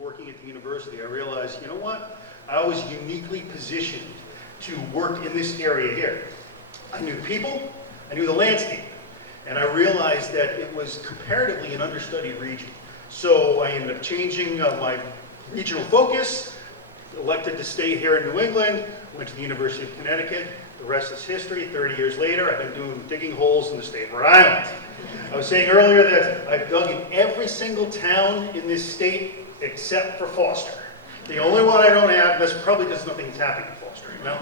working at the university, I realized, you know what? I was uniquely positioned to work in this area here. I knew people, I knew the landscape, and I realized that it was comparatively an understudied region. So I ended up changing my regional focus, elected to stay here in New England, went to the University of Connecticut. The rest is history. 30 years later, I've been digging holes in the state of Rhode Island. I was saying earlier that I've dug in every single town in this state except for Foster. The only one I don't have, that's probably because nothing's happening in Foster, you know?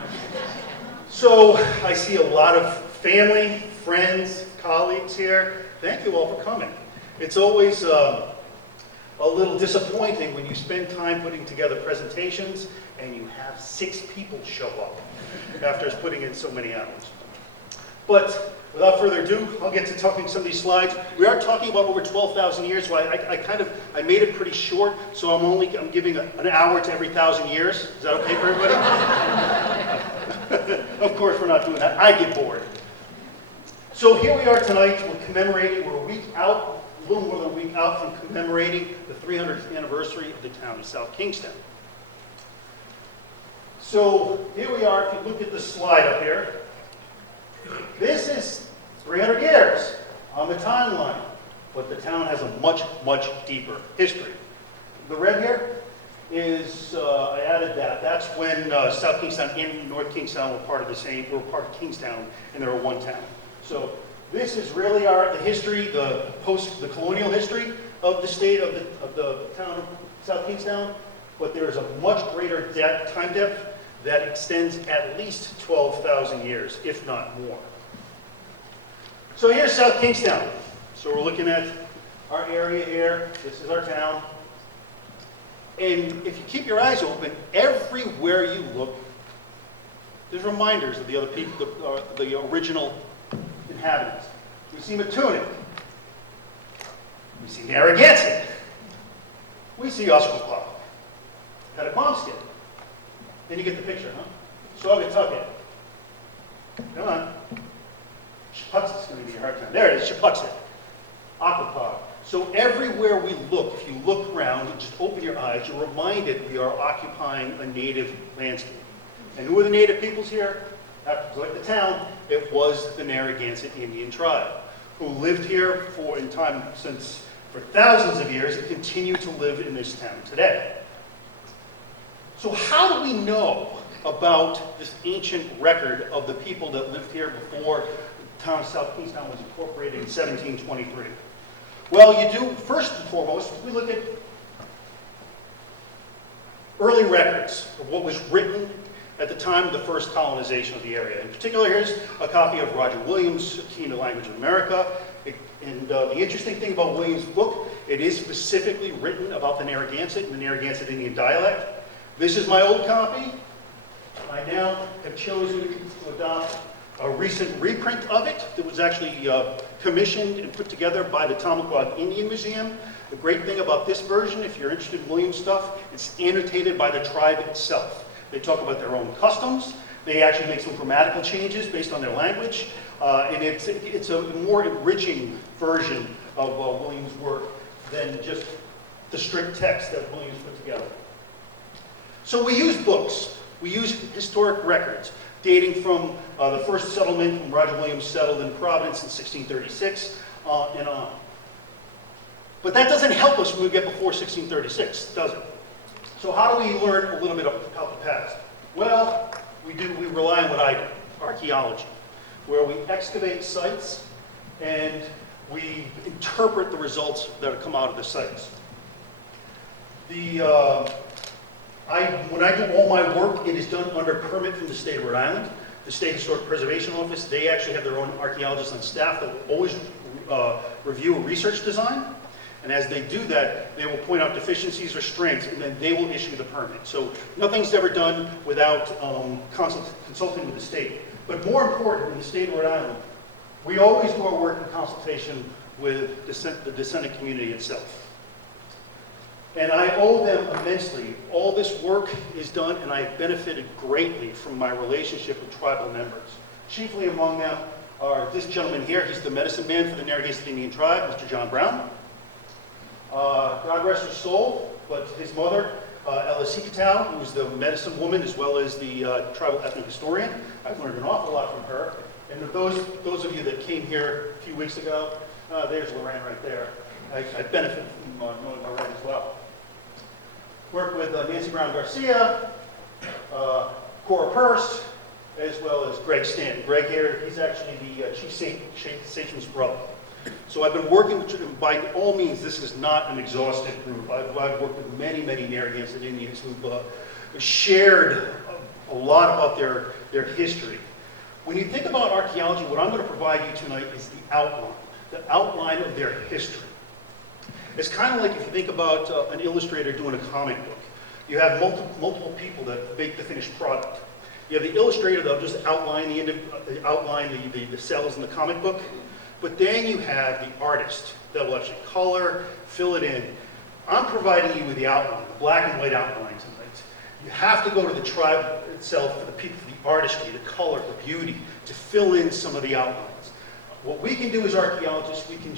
So I see a lot of family, friends, colleagues here. Thank you all for coming. It's always a little disappointing when you spend time putting together presentations and you have 6 people show up after putting in so many hours. But without further ado, I'll get to talking some of these slides. We are talking about over 12,000 years, so I made it pretty short, so I'm giving an hour to every 1,000 years. Is that okay for everybody? Of course, we're not doing that. I get bored. So here we are tonight. We're commemorating, we're a week out, a little more than a week out from commemorating the 300th anniversary of the town of South Kingstown. So here we are. If you look at the slide up here, this is 300 years on the timeline, but the town has a much, much deeper history. The red here is, I added that. That's when South Kingstown and North Kingstown were part of part of Kingstown, and they were one town. So this is really the history, the colonial history of the state of the town of South Kingstown, but there is a much greater time depth that extends at least 12,000 years, if not more. So here's South Kingstown. So we're looking at our area here. This is our town. And if you keep your eyes open, everywhere you look, there's reminders of the other people, the original inhabitants. We see Mattoonic. We see Narragansett. We see Archaeological. Petaquamsket. Then you get the picture, huh? Saugatucket. Come on. Shepuxet's going to be a hard time. There it is, Shepuxet. Aquapog. So everywhere we look, if you look around and just open your eyes, you're reminded we are occupying a native landscape. And who are the native peoples here? Like the town, it was the Narragansett Indian tribe, who lived here for thousands of years and continue to live in this town today. So how do we know about this ancient record of the people that lived here before the town of South Kingstown was incorporated in 1723? Well, you do, first and foremost, we look at early records of what was written at the time of the first colonization of the area. In particular, here's a copy of Roger Williams' Key in the Language of America. The interesting thing about Williams' book, it is specifically written about the Narragansett and the Narragansett Indian dialect. This is my old copy. I now have chosen to adopt a recent reprint of it that was actually commissioned and put together by the Tamaulipas Indian Museum. The great thing about this version, if you're interested in Williams stuff, it's annotated by the tribe itself. They talk about their own customs. They actually make some grammatical changes based on their language. And it's a more enriching version of Williams' work than just the strict text that Williams put together. So we use books. We use historic records dating from the first settlement when Roger Williams settled in Providence in 1636 and on. But that doesn't help us when we get before 1636, does it? So how do we learn a little bit about the past? Well, we rely on what I do, archaeology, where we excavate sites and we interpret the results that come out of the sites. When I do all my work, it is done under permit from the state of Rhode Island. The State Historic Preservation Office, they actually have their own archaeologists on staff that will always review a research design. And as they do that, they will point out deficiencies or strengths, and then they will issue the permit. So nothing's ever done without consulting with the state. But more important, in the state of Rhode Island, we always do our work in consultation with the descendant community itself. And I owe them immensely. All this work is done, and I have benefited greatly from my relationship with tribal members. Chiefly among them are this gentleman here. He's the medicine man for the Narragansett Indian tribe, Mr. John Brown. God rest her soul, but his mother, Ella Sikatow, who was the medicine woman as well as the tribal ethnic historian. I've learned an awful lot from her. And those of you that came here a few weeks ago, there's Lorraine right there. I benefit from knowing Lorraine as well. Worked with Nancy Brown Garcia, Cora Peirce, as well as Greg Stanton. Greg here, he's actually the chief sachen's brother. So I've been working with, by all means, this is not an exhaustive group. I've worked with many, many Narragansett Indians who've shared a lot about their history. When you think about archaeology, what I'm going to provide you tonight is the outline of their history. It's kind of like if you think about an illustrator doing a comic book. You have multiple people that make the finished product. You have the illustrator that'll just outline the cells in the comic book. But then you have the artist that will actually color, fill it in. I'm providing you with the outline, the black and white outline tonight. You have to go to the tribe itself for the people, for the artistry, the color, the beauty, to fill in some of the outlines. What we can do as archaeologists, we can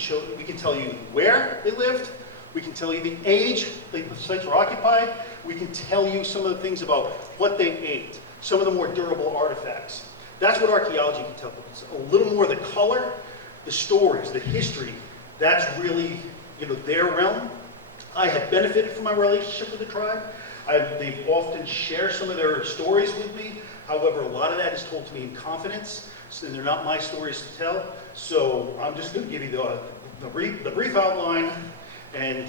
tell you where they lived, we can tell you the age the sites were occupied, we can tell you some of the things about what they ate, some of the more durable artifacts. That's what archaeology can tell us. A little more of the color, the stories, the history, that's really, their realm. I have benefited from my relationship with the tribe. They've often shared some of their stories with me. However, a lot of that is told to me in confidence, so they're not my stories to tell. So I'm just going to give you the brief outline and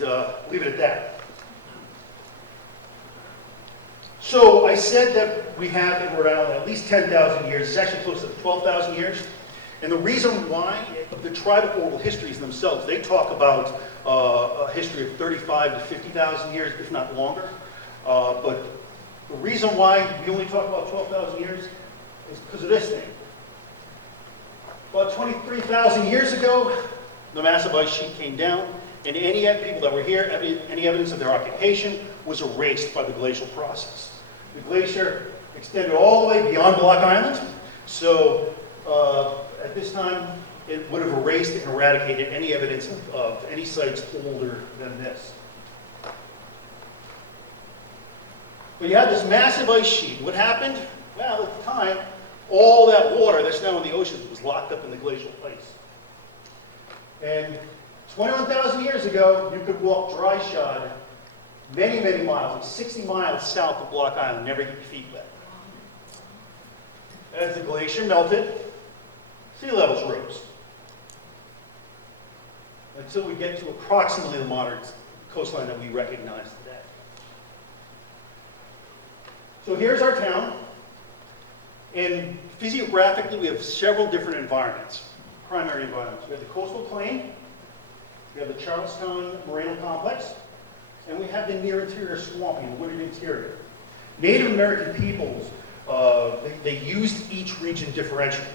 leave it at that. So I said that we have in Rhode Island at least 10,000 years. It's actually close to 12,000 years. And the reason why, the tribal oral histories themselves, they talk about a history of 35 to 50,000 years, if not longer. But the reason why we only talk about 12,000 years is because of this thing. About 23,000 years ago, the massive ice sheet came down, and any people that were here, any evidence of their occupation was erased by the glacial process. The glacier extended all the way beyond Block Island, so at this time, it would have erased and eradicated any evidence of any sites older than this. But you have this massive ice sheet. What happened? Well, at the time, all that water that's now in the oceans was locked up in the glacial ice. And 21,000 years ago, you could walk dry shod many, many miles, like 60 miles south of Block Island, never get your feet wet. As the glacier melted, sea levels rose. Until we get to approximately the modern coastline that we recognize today. So here's our town. And physiographically, we have several different environments, primary environments. We have the coastal plain, we have the Charlestown Moreno Complex, and we have the near interior swampy, the wooded interior. Native American peoples, they used each region differentially.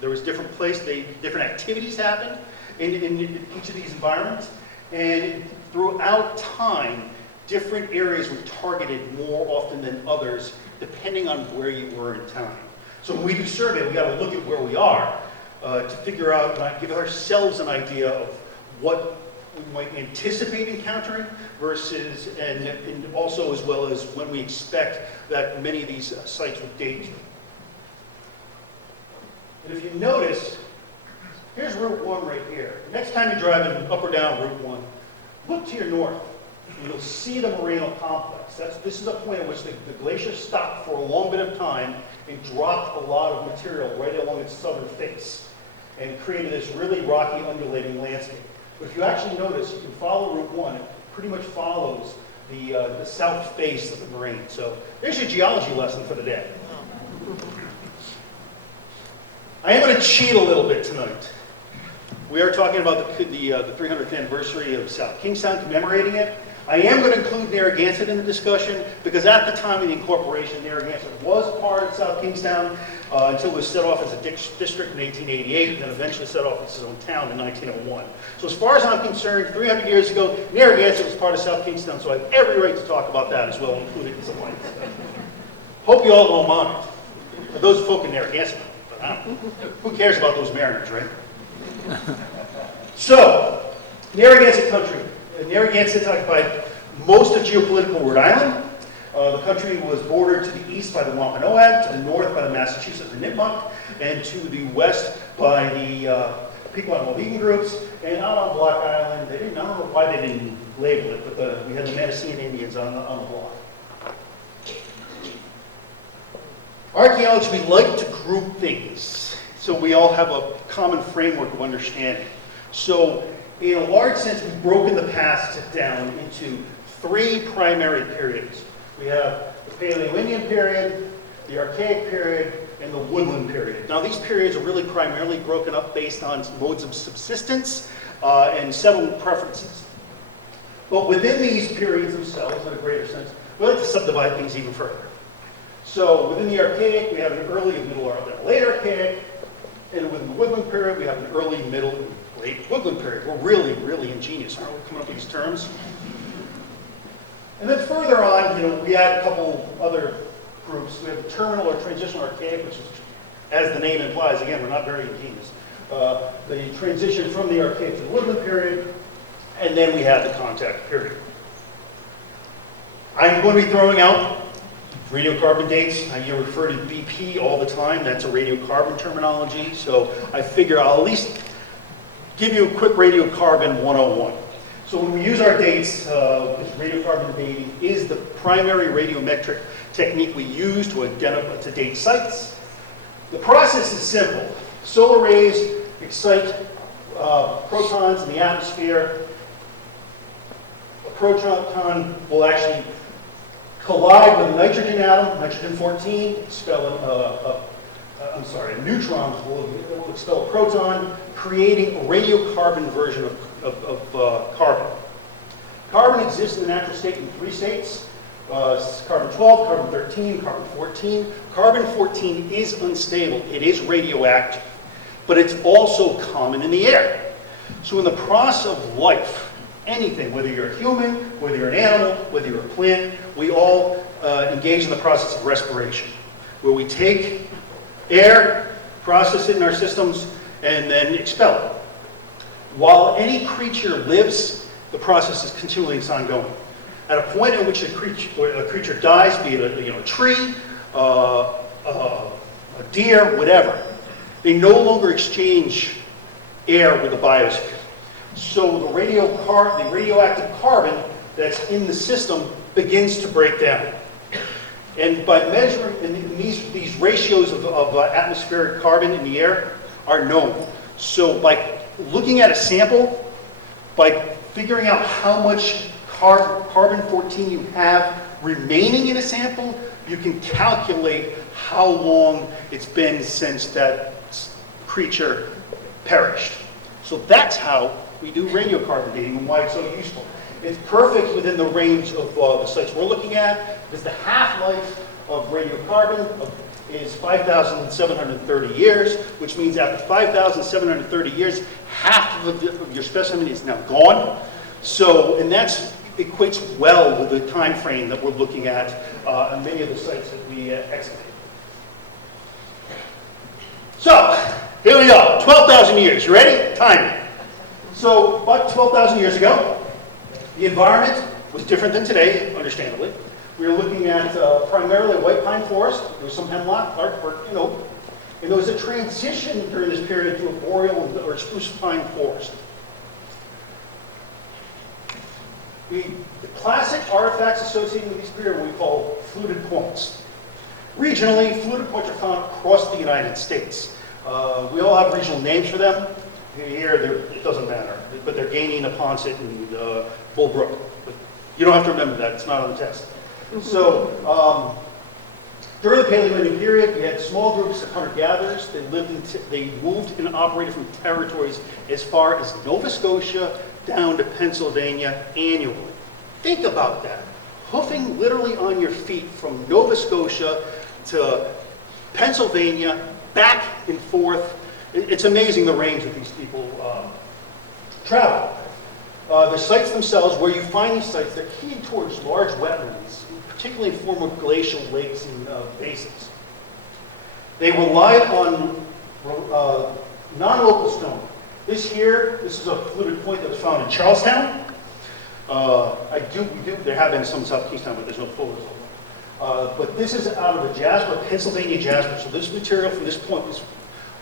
There was different different activities happened in each of these environments, and throughout time, different areas were targeted more often than others, depending on where you were in time. So when we do survey, we got to look at where we are to figure out, give ourselves an idea of what we might anticipate encountering versus, and also as well as when we expect that many of these sites would date to. And if you notice, here's Route 1 right here. Next time you're driving up or down Route 1, look to your north. You'll see the Moreno Complex. This is a point at which the glacier stopped for a long bit of time and dropped a lot of material right along its southern face and created this really rocky, undulating landscape. But if you actually notice, you can follow Route 1. It pretty much follows the south face of the moraine. So there's your geology lesson for the day. I am going to cheat a little bit tonight. We are talking about the 300th anniversary of South Kingstown, commemorating it. I am going to include Narragansett in the discussion because at the time of the incorporation, Narragansett was part of South Kingstown until it was set off as a district in 1888 and then eventually set off as its own town in 1901. So as far as I'm concerned, 300 years ago, Narragansett was part of South Kingstown, so I have every right to talk about that as well, including in some light discussion. Hope you all don't mind. For those folk in Narragansett, but who cares about those mariners, right? So, Narragansett country. Narragansett occupied most of geopolitical Rhode Island. The country was bordered to the east by the Wampanoag, to the north by the Massachusetts and Nipmuc, and to the west by the Pequot and Mohegan groups. And out on Block Island, I don't know why they didn't label it, but we had the Mendocino Indians on the block. Archaeologists, we like to group things, so we all have a common framework of understanding. So, in a large sense, we've broken the past down into three primary periods. We have the Paleo-Indian period, the Archaic period, and the Woodland period. Now, these periods are really primarily broken up based on modes of subsistence and settlement preferences. But within these periods themselves, in a greater sense, we like to subdivide things even further. So, within the Archaic, we have an early, a middle, and a late Archaic. And within the Woodland period, we have an early, middle, and late Woodland period. We're really, really ingenious, aren't we, coming up with these terms? And then further on, we add a couple other groups. We have the terminal or transitional Archaic, which is, as the name implies, again, we're not very ingenious. The transition from the Archaic to the Woodland period, and then we have the contact period. I'm going to be throwing out radiocarbon dates. You refer to BP all the time. That's a radiocarbon terminology. So I figure I'll at least give you a quick radiocarbon 101. So when we use our dates, radiocarbon dating is the primary radiometric technique we use to date sites. The process is simple. Solar rays excite protons in the atmosphere. A proton will actually collide with a nitrogen atom, nitrogen-14, a neutron will expel a proton, creating a radiocarbon version of carbon. Carbon exists in the natural state in three states, carbon 12, carbon 13, carbon 14. Carbon 14 is unstable, it is radioactive, but it's also common in the air. So in the process of life, anything, whether you're a human, whether you're an animal, whether you're a plant, we all engage in the process of respiration, where we take air, process it in our systems, and then expel it. While any creature lives, the process is continually ongoing. At a point in which a creature dies, be it a tree, a deer, whatever, they no longer exchange air with the biosphere. So the radioactive carbon that's in the system begins to break down. And by measuring, and these ratios of atmospheric carbon in the air are known. So by looking at a sample, by figuring out how much carbon-14 you have remaining in a sample, you can calculate how long it's been since that creature perished. So that's how we do radiocarbon dating and why it's so useful. It's perfect within the range of the sites we're looking at, because the half-life of radiocarbon is 5,730 years, which means after 5,730 years, half of your specimen is now gone. So, and that equates well with the time frame that we're looking at on many of the sites that we excavate. So, here we go, 12,000 years. You ready? Time. So, about 12,000 years ago, the environment was different than today, understandably. We were looking at primarily a white pine forest. There was some hemlock, larch, and there was a transition during this period to a boreal or spruce pine forest. The classic artifacts associated with these periods are what we call fluted points. Regionally, fluted points are found across the United States. We all have regional names for them. Here, it doesn't matter, but they're Gaining, Neponset, and Bull Brook. But you don't have to remember that, it's not on the test. So, during the Paleo-Indian period, we had small groups of hunter-gatherers. They moved and operated from territories as far as Nova Scotia down to Pennsylvania annually. Think about that. Hoofing literally on your feet from Nova Scotia to Pennsylvania, back and forth. It's amazing the range that these people travel. The sites themselves, where you find these sites, they're keyed towards large wetlands, particularly in form of glacial lakes and basins. They relied on non-local stone. This is a fluted point that was found in Charlestown. There have been some South Kingstown, but there's no photos of them. But this is out of a jasper, Pennsylvania jasper. So this material from this point was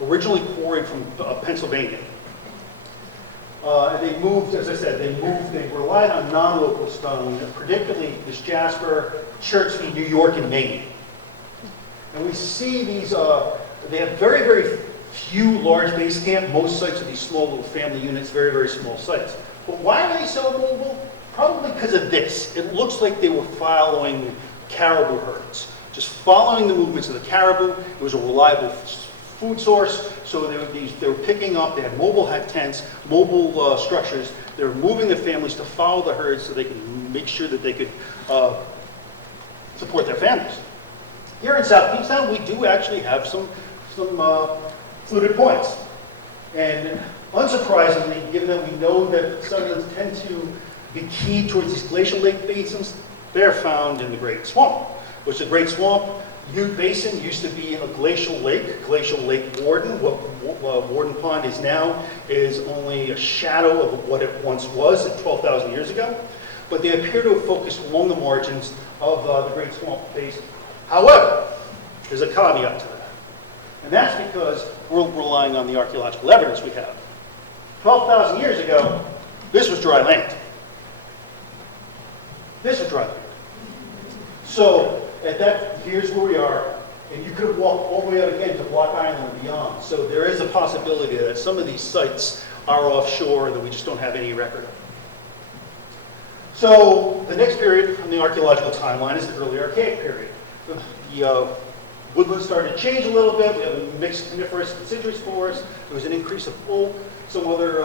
originally quarried from Pennsylvania. And they moved, as I said, they relied on non-local stone, particularly this jasper, Chertsey, New York, and Maine. And we see these, they have very, very few large base camp. Most sites are these small little family units, very, very small sites. But why are they so mobile? Probably because of this. It looks like they were following caribou herds, just following the movements of the caribou. It was a reliable food source, so they were picking up, they had mobile tents, mobile structures. They were moving the families to follow the herds so they could make sure that they could support their families. Here in South Kingstown, we do actually have some fluted points. And unsurprisingly, given that we know that settlements tend to be key towards these glacial lake basins, they're found in the Great Swamp, which the Great Swamp Basin used to be a glacial lake Warden. What Warden Pond is now is only a shadow of what it once was 12,000 years ago. But they appear to have focused along the margins of the Great Swamp Basin. However, there's a caveat to that. And that's because we're relying on the archaeological evidence we have. 12,000 years ago, this was dry land. This was dry land. So here's where we are, and you could have walked all the way out again to Block Island and beyond. So there is a possibility that some of these sites are offshore that we just don't have any record of. So the next period on the archaeological timeline is the early Archaic period. The woodland started to change a little bit. We have a mixed coniferous deciduous forest. There was an increase of oak, some other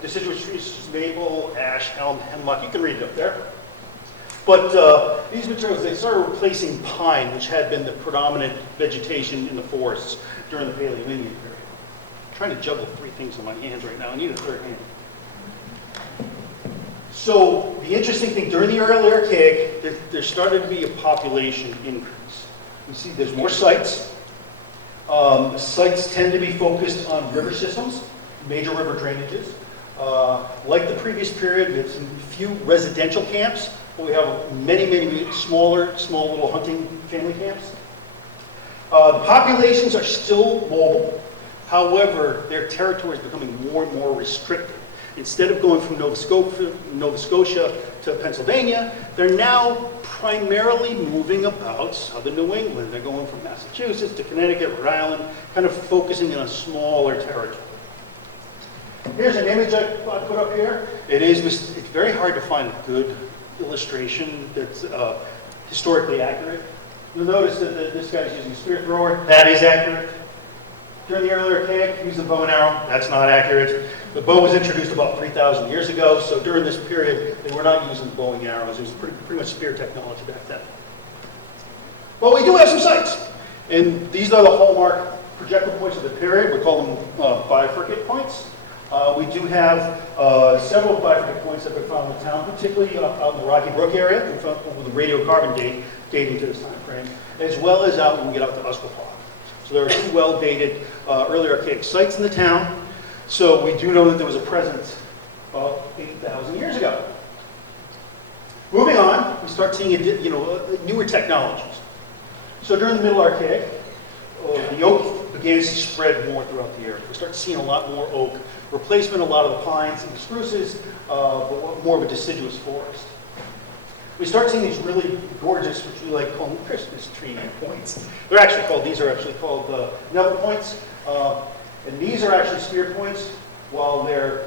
deciduous trees, maple, ash, elm, hemlock. You can read it up there. But these materials, they started replacing pine, which had been the predominant vegetation in the forests during the Paleoindian period. I'm trying to juggle three things in my hands right now. I need a third hand. So the interesting thing, during the early Archaic, there started to be a population increase. You see there's more sites. Sites tend to be focused on river systems, major river drainages. Like the previous period, we have some few residential camps. But we have many small little hunting family camps. The populations are still mobile. However, their territory is becoming more and more restricted. Instead of going from Nova Scotia to Pennsylvania, they're now primarily moving about southern New England. They're going from Massachusetts to Connecticut, Rhode Island, kind of focusing on a smaller territory. Here's an image I put up here. It's very hard to find a good illustration that's historically accurate. You'll notice that this guy's using a spear thrower. That is accurate. During the early Archaic, he used a bow and arrow. That's not accurate. The bow was introduced about 3,000 years ago, so during this period, they were not using bow and arrows. It was pretty much spear technology back then. But we do have some sites, and these are the hallmark projectile points of the period. We call them bifurcate points. We do have several bifurcate points that have been found in the town, particularly out in the Rocky Brook area, with the radiocarbon dating to this time frame, as well as out when we get out to Usquepaugh. So there are two well-dated early Archaic sites in the town. So we do know that there was a presence about 8,000 years ago. Moving on, we start seeing newer technologies. So during the Middle Archaic, the oak begins to spread more throughout the area. We start seeing a lot more oak, replacement of a lot of the pines and the spruces, but more of a deciduous forest. We start seeing these really gorgeous, which we like call them Christmas tree points. These are actually called Neville points. And these are actually spear points, while their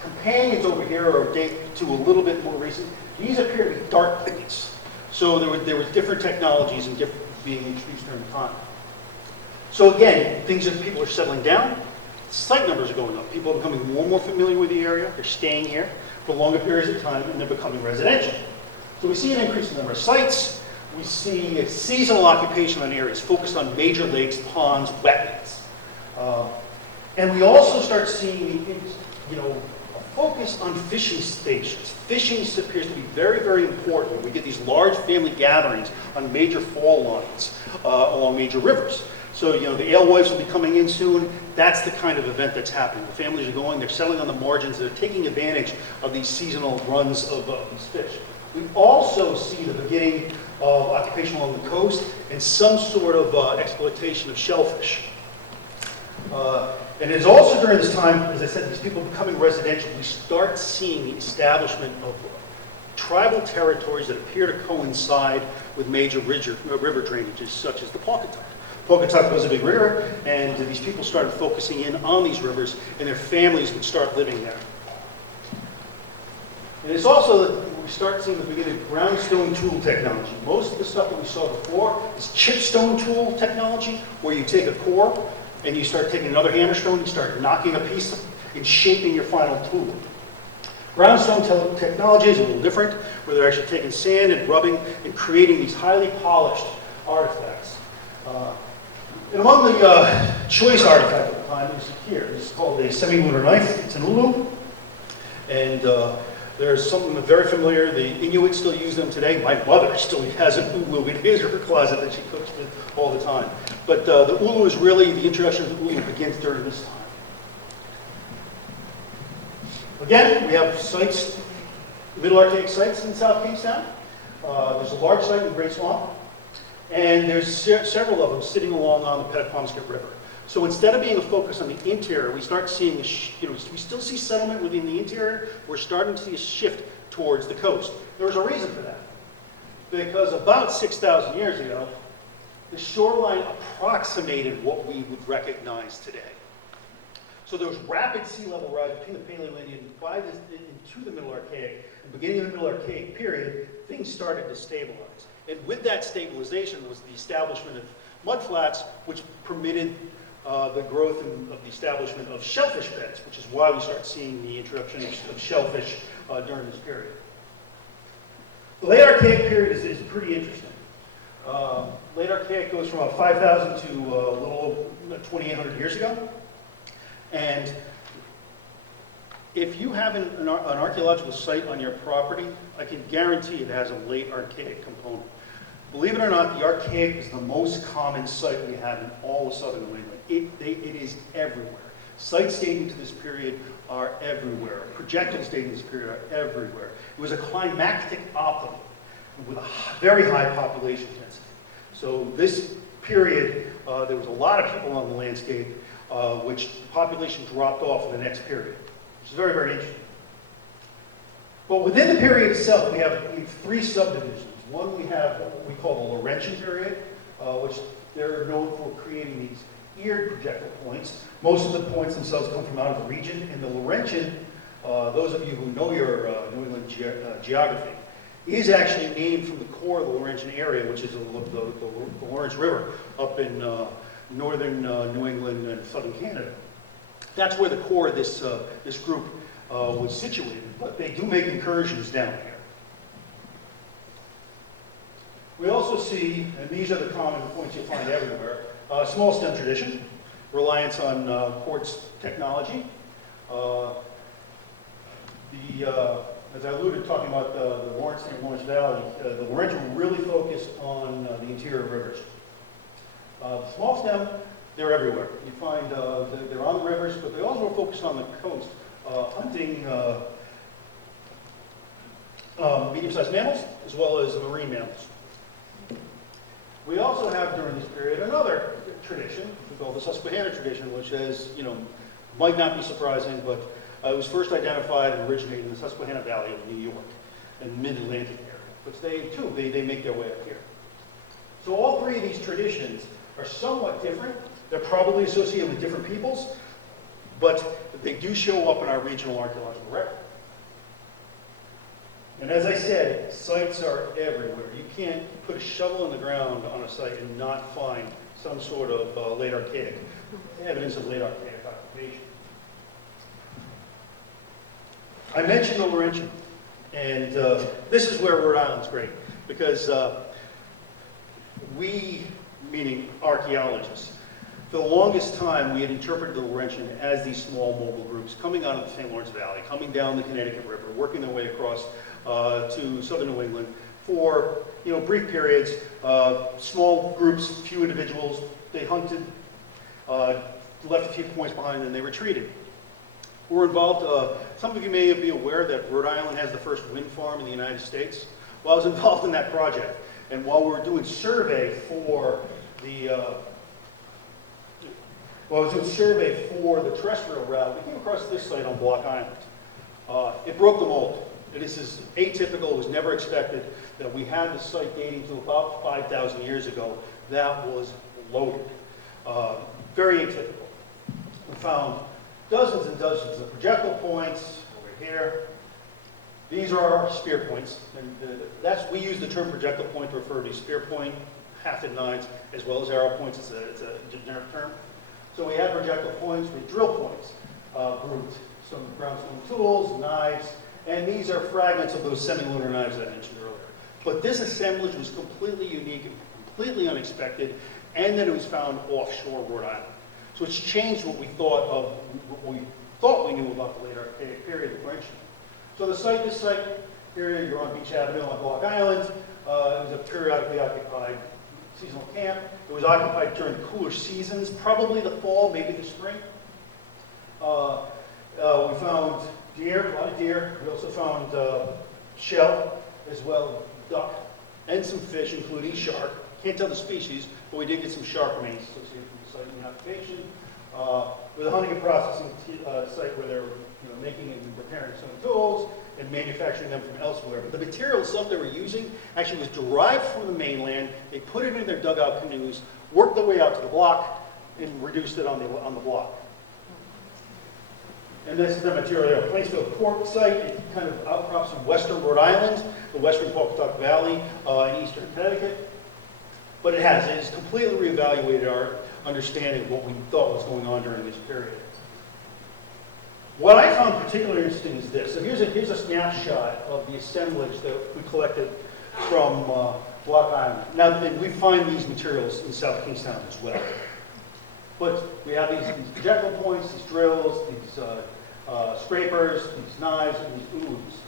companions over here are dated to a little bit more recent. These appear to be dart points. So there was different technologies and being introduced during the time. So again, things that people are settling down, site numbers are going up. People are becoming more and more familiar with the area. They're staying here for longer periods of time, and they're becoming residential. So we see an increase in the number of sites. We see a seasonal occupation on areas focused on major lakes, ponds, wetlands. And we also start seeing, a focus on fishing stations. Fishing appears to be very, very important. We get these large family gatherings on major fall lines along major rivers. So, you know, the alewives will be coming in soon. That's the kind of event that's happening. The families are going, they're settling on the margins, they're taking advantage of these seasonal runs of these fish. We also see the beginning of occupation along the coast and some sort of exploitation of shellfish. And it's also during this time, as I said, these people becoming residential, we start seeing the establishment of tribal territories that appear to coincide with major river drainages, such as the Pawcatuck. Pawcatuck was a big river, and these people started focusing in on these rivers, and their families would start living there. And it's also that we start seeing the beginning of groundstone tool technology. Most of the stuff that we saw before is chipstone tool technology, where you take a core and you start taking another hammerstone, you start knocking a piece and shaping your final tool. Groundstone technology is a little different, where they're actually taking sand and rubbing and creating these highly polished artifacts. And among the choice artifacts at the time is here. This is called a semi-lunar knife. It's an ulu. And there's something very familiar. The Inuit still use them today. My mother still has an ulu in her closet that she cooks with all the time. But the ulu is really, the introduction of the ulu begins during this time. Again, we have sites, Middle Archaic sites in South Kingstown. There's a large site in Great Swamp, and there's several of them sitting along on the Pettiponskett River. So instead of being a focus on the interior, we start seeing, we still see settlement within the interior. We're starting to see a shift towards the coast. There's a reason for that. Because about 6,000 years ago, the shoreline approximated what we would recognize today. So there was rapid sea level rise between the Paleolithian into the Middle Archaic, and beginning of the Middle Archaic period, things started to stabilize. And with that stabilization was the establishment of mudflats, which permitted the growth of the establishment of shellfish beds, which is why we start seeing the introduction of shellfish during this period. The late Archaic period is pretty interesting. Late Archaic goes from about 5,000 to a little 2,800 years ago. And if you have an archaeological site on your property, I can guarantee it has a late Archaic component. Believe it or not, the Archaic is the most common site we have in all of southern New England. It is everywhere. Sites dating to this period are everywhere. Projectiles dating to this period are everywhere. It was a climactic optimum with a very high population density. So this period, there was a lot of people on the landscape, which the population dropped off in the next period, which is very, very interesting. But within the period itself, we have three subdivisions. One, we have what we call the Laurentian period, which they're known for creating these eared projectile points. Most of the points themselves come from out of the region. And the Laurentian, those of you who know your New England geography, is actually named from the core of the Laurentian area, which is the Lawrence River up in northern New England and southern Canada. That's where the core of this group was situated, but they do make incursions down here. We also see, and these are the common points you'll find everywhere, small stem tradition, reliance on quartz technology. As I alluded, talking about the Lawrence and Lawrence Valley, the Laurentian really focused on the interior rivers. The small stem, they're everywhere. You find they're on the rivers, but they also are focused on the coast, hunting medium-sized mammals as well as marine mammals. We also have during this period another tradition, we call the Susquehanna tradition, which is, might not be surprising, but it was first identified and originated in the Susquehanna Valley of New York and mid-Atlantic area. But they make their way up here. So all three of these traditions are somewhat different. They're probably associated with different peoples, but they do show up in our regional archaeological record. And as I said, sites are everywhere. You can't put a shovel in the ground on a site and not find some sort of late Archaic, evidence of late Archaic occupation. I mentioned the Laurentian, and this is where Rhode Island's great, because we, meaning archaeologists, for the longest time we had interpreted the Laurentian as these small mobile groups coming out of the St. Lawrence Valley, coming down the Connecticut River, working their way across to southern New England for brief periods, small groups, few individuals, they hunted, left a few points behind, and they retreated. We're involved, some of you may be aware that Rhode Island has the first wind farm in the United States. Well, I was involved in that project, and while we were doing survey for the terrestrial route, we came across this site on Block Island. It broke the mold. This is atypical. It was never expected that we had the site dating to about 5,000 years ago that was loaded. Very atypical. We found dozens and dozens of projectile points over here. These are our spear points, and we use the term projectile point to refer to spear point, half-in nines, as well as arrow points. It's a generic term. So we have projectile points, we drill points, grouped, some groundstone tools, knives, and these are fragments of those semi-lunar knives that I mentioned earlier. But this assemblage was completely unique and completely unexpected, and then it was found offshore Rhode Island. So it's changed what we thought we knew about the later Archaic period of French. So this site here, you're on Beach Avenue on Block Island. It was a periodically occupied seasonal camp. It was occupied during cooler seasons, probably the fall, maybe the spring. We found deer, a lot of deer. We also found shell, as well as duck, and some fish, including shark. Can't tell the species, but we did get some shark remains associated with the site and the occupation. With a hunting and processing site where they're making and preparing some tools and manufacturing them from elsewhere. But the material itself they were using actually was derived from the mainland. They put it in their dugout canoes, worked their way out to the block, and reduced it on the block. And this is the material. Plainfield Port site, it kind of outcrops from western Rhode Island, the western Pawcatuck Valley, in eastern Connecticut. But it has completely reevaluated our understanding of what we thought was going on during this period. What I found particularly interesting is this. So here's a snapshot of the assemblage that we collected from Block Island. Now, we find these materials in South Kingstown as well. But we have these projectile points, these drills, these scrapers, these knives, and these ooze.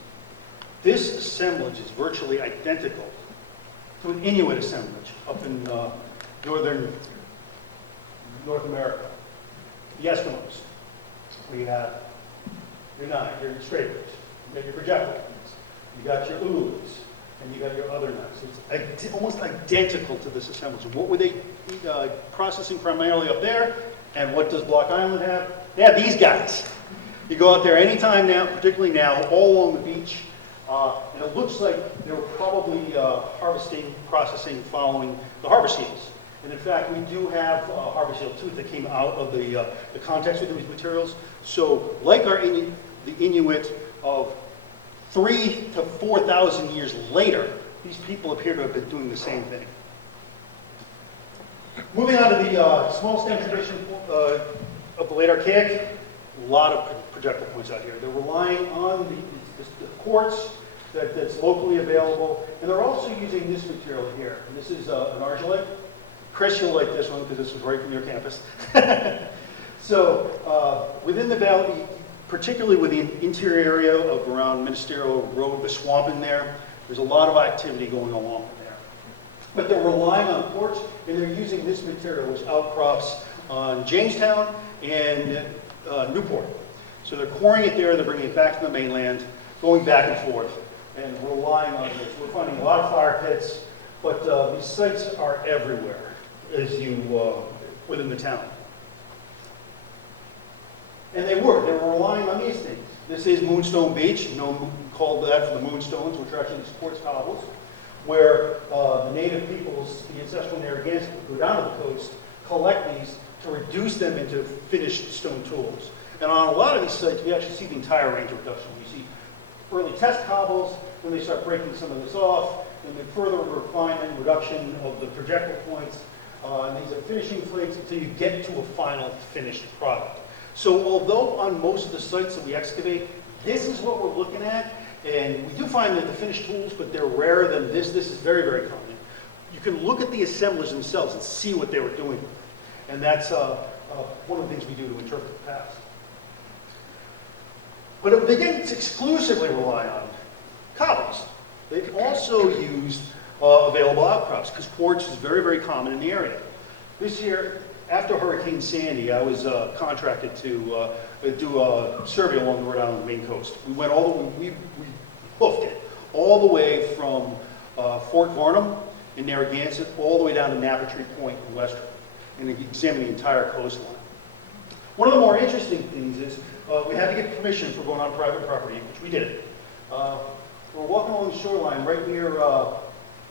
This assemblage is virtually identical to an Inuit assemblage up in northern North America. The Eskimos. We have your knife, your scrapers, you got your projectile points, you got your ooze, and you got your other knives. It's almost identical to this assemblage. What were they processing primarily up there? And what does Block Island have? They have these guys. You go out there anytime now, particularly now, all along the beach, and it looks like they were probably harvesting, processing, following the harbor seals. And in fact, we do have a harbor seal tooth that came out of the context with these materials. So like the Inuit of 3,000 to 4,000 years later, these people appear to have been doing the same thing. Moving on to the small stem tradition of the late Archaic, a lot of projectile points out here. They're relying on the quartz that's locally available, and they're also using this material here. And this is an argillite. Chris, you'll like this one because this was right from your campus. So within the valley, particularly within the interior area of around Ministerial Road, the swamp in there, there's a lot of activity going along there. But they're relying on quartz, and they're using this material, which outcrops on Jamestown and Newport. So they're quarrying it there, they're bringing it back to the mainland, going back and forth, and relying on this. We're finding a lot of fire pits, but these sites are everywhere as within the town. And they were relying on these things. This is Moonstone Beach, called that for the moonstones, which are actually these quartz cobbles, where the native peoples, the ancestral Narragansett, would go down to the coast, collect these to reduce them into finished stone tools. And on a lot of these sites, we actually see the entire range of reduction. We see early test cobbles, when they start breaking some of this off, and then further refinement, reduction of the projectile points, and these are finishing flakes until you get to a final finished product. So although on most of the sites that we excavate, this is what we're looking at, and we do find that the finished tools, but they're rarer than this. This is very, very common. You can look at the assemblage themselves and see what they were doing. And that's one of the things we do to interpret the past. But they didn't exclusively rely on cobbles. They also used available outcrops, because quartz is very, very common in the area. This year, after Hurricane Sandy, I was contracted to do a survey along the Rhode Island Maine coast. We went all the way, we hoofed it all the way from Fort Varnum in Narragansett all the way down to Napatry Point in Western, and examined the entire coastline. One of the more interesting things is we had to get permission for going on private property, which we did. We're walking along the shoreline right near,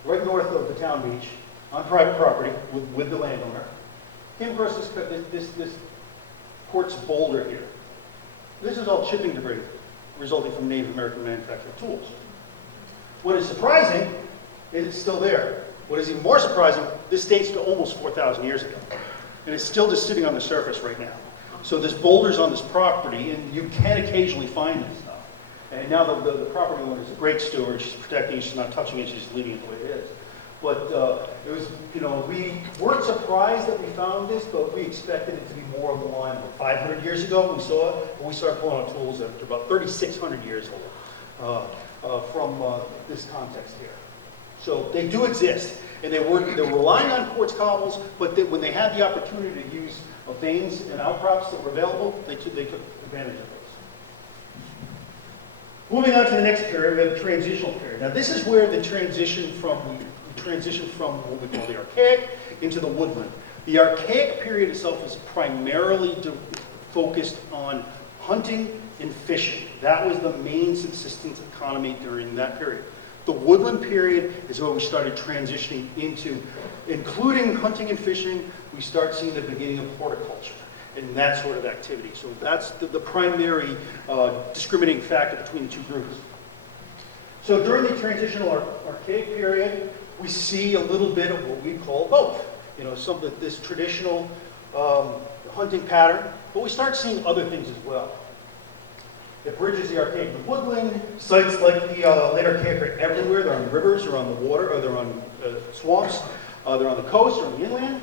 right north of the town beach, on private property with the landowner. Came across this quartz boulder here. This is all chipping debris resulting from Native American manufactured tools. What is surprising is it's still there. What is even more surprising, this dates to almost 4,000 years ago. And it's still just sitting on the surface right now. So this boulder's on this property, and you can occasionally find this stuff. And now the property owner is a great steward. She's protecting it, she's not touching it, she's leaving it the way it is. But it was, you know, we weren't surprised that we found this, but we expected it to be more of the line of 500 years ago. We saw it, and we started pulling out tools after about 3,600 years old from this context here. So they do exist, and they're relying on quartz cobbles, but when they had the opportunity to use veins and outcrops that were available, they took advantage of those. Moving on to the next period, we have the transitional period. Now this is where the transition from what we call the Archaic into the woodland. The Archaic period itself is primarily focused on hunting and fishing. That was the main subsistence economy during that period. The woodland period is where we started transitioning into, including hunting and fishing, we start seeing the beginning of horticulture and that sort of activity. So that's the primary discriminating factor between the two groups. So during the transitional Archaic period, we see a little bit of what we call both. You know, some of this traditional hunting pattern, but we start seeing other things as well. It bridges the Archaic and the woodland. Sites like the late Archaic are everywhere. They're on rivers, or on the water, or they're on swamps. They're on the coast or on the inland.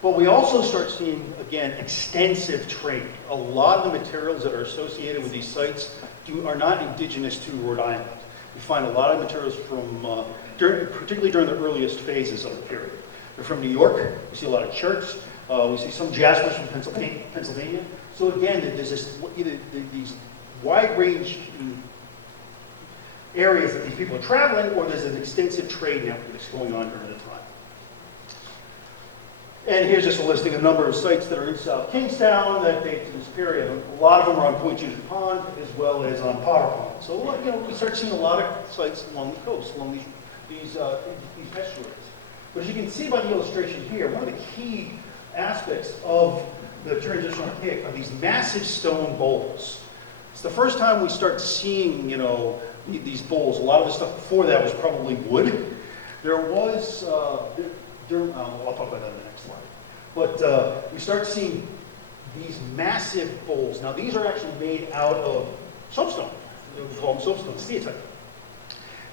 But we also start seeing, again, extensive trade. A lot of the materials that are associated with these sites are not indigenous to Rhode Island. We find a lot of materials from, particularly during the earliest phases of the period. They're from New York. We see a lot of church. We see some jaspers from Pennsylvania. So again, there's these wide range areas that these people are traveling, or there's an extensive trade network that's going on during the time. And here's just a listing of a number of sites that are in South Kingstown that date to this period. A lot of them are on Point Judith Pond as well as on Potter Pond. So you know, we start seeing a lot of sites along the coast, along these estuaries. But as you can see by the illustration here, one of the key aspects of the transitional Archaic are these massive stone bowls. It's the first time we start seeing, you know, these bowls. A lot of the stuff before that was probably wood. There was, I'll talk about that in the next slide. But we start seeing these massive bowls. Now these are actually made out of soapstone. We call them soapstone, steatite.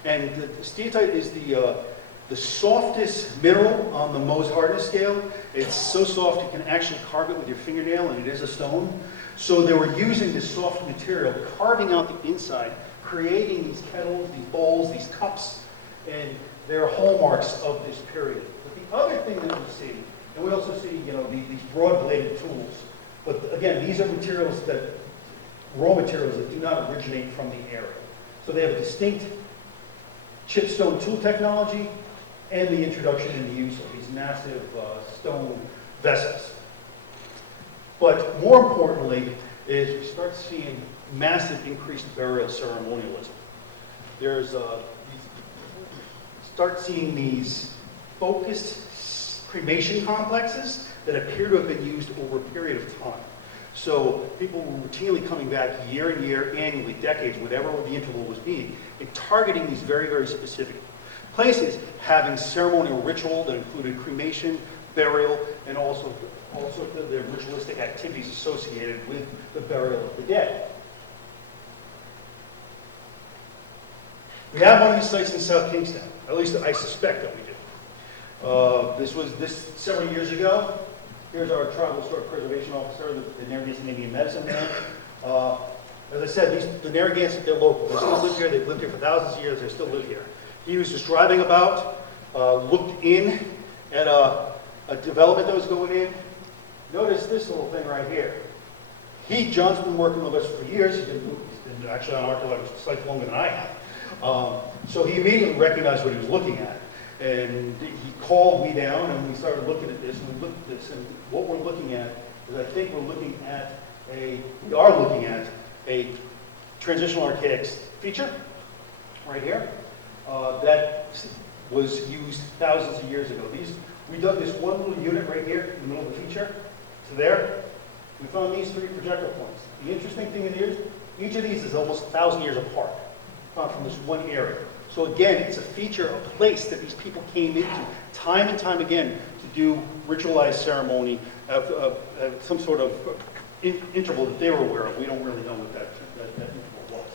And the steatite is the softest mineral on the Mohs hardness scale. It's so soft you can actually carve it with your fingernail, and it is a stone. So they were using this soft material, carving out the inside, creating these kettles, these bowls, these cups, and they're hallmarks of this period. But the other thing that we see, and we also see, you know, these broad-bladed tools. But again, these are materials raw materials that do not originate from the area. So they have a distinct chipstone tool technology, and the introduction and the use of these massive stone vessels. But more importantly is we start seeing massive increased burial ceremonialism. There's start seeing these focused cremation complexes that appear to have been used over a period of time. So people were routinely coming back year and year, annually, decades, whatever the interval was being, and targeting these very, very specific places, having ceremonial ritual that included cremation, burial, and also all sorts of the ritualistic activities associated with the burial of the dead. We have one of these sites in South Kingstown. At least I suspect that we do. This was several years ago. Here's our tribal historic preservation officer, the Narragansett Indian Medicine Man. As I said, the Narragansett, they're local. They still live here. They've lived here for thousands of years. They still live here. He was just driving about, looked in at a development that was going in. Notice this little thing right here. John's been working with us for years. He's been actually on archaeological sites longer than I have. So he immediately recognized what he was looking at. And he called me down and we started looking at this and we looked at this. And what we're looking at is I think we are looking at a transitional archaics feature right here that was used thousands of years ago. We dug this one little unit right here in the middle of the feature to there. We found these 3 projectile points. The interesting thing is each of these is almost 1,000 years apart, found from this one area. So again, it's a feature, a place that these people came into time and time again to do ritualized ceremony of some sort of interval that they were aware of. We don't really know what that interval was.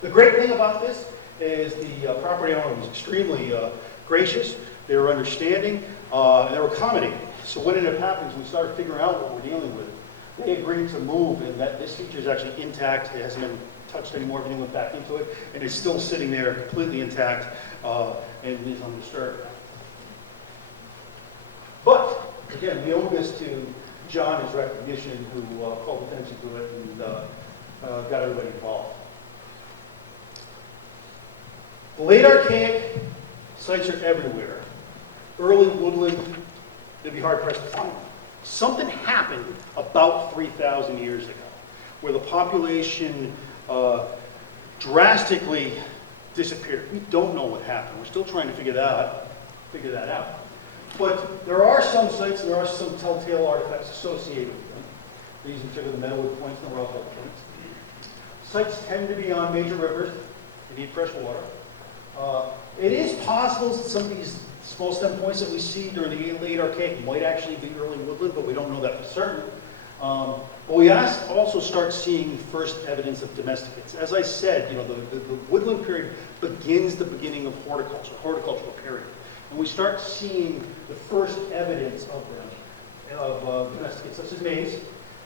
The great thing about this is the property owner was extremely gracious. They were understanding, and they were accommodating. So what ended up happening is we started figuring out what we're dealing with. They agreed to move, and that this feature is actually intact. It hasn't been touched anymore. Everything went back into it, and it's still sitting there completely intact and is undisturbed. But again, we owe this to John, his recognition, who called attention to it and got everybody involved. The late archaic sites are everywhere. Early woodland, they'd be hard-pressed to find them. Something happened about 3,000 years ago where the population drastically disappeared. We don't know what happened. We're still trying to figure that out. But there are some sites, and there are some telltale artifacts associated with them. These in particular, the metalwood points and the rough points. Sites tend to be on major rivers. They need fresh water. It is possible that some of these small stem points that we see during the late archaic might actually be early woodland, but we don't know that for certain. But we also start seeing first evidence of domesticates. As I said, the woodland period begins the beginning of horticultural period. And we start seeing the first evidence of them, of domesticates, such as maize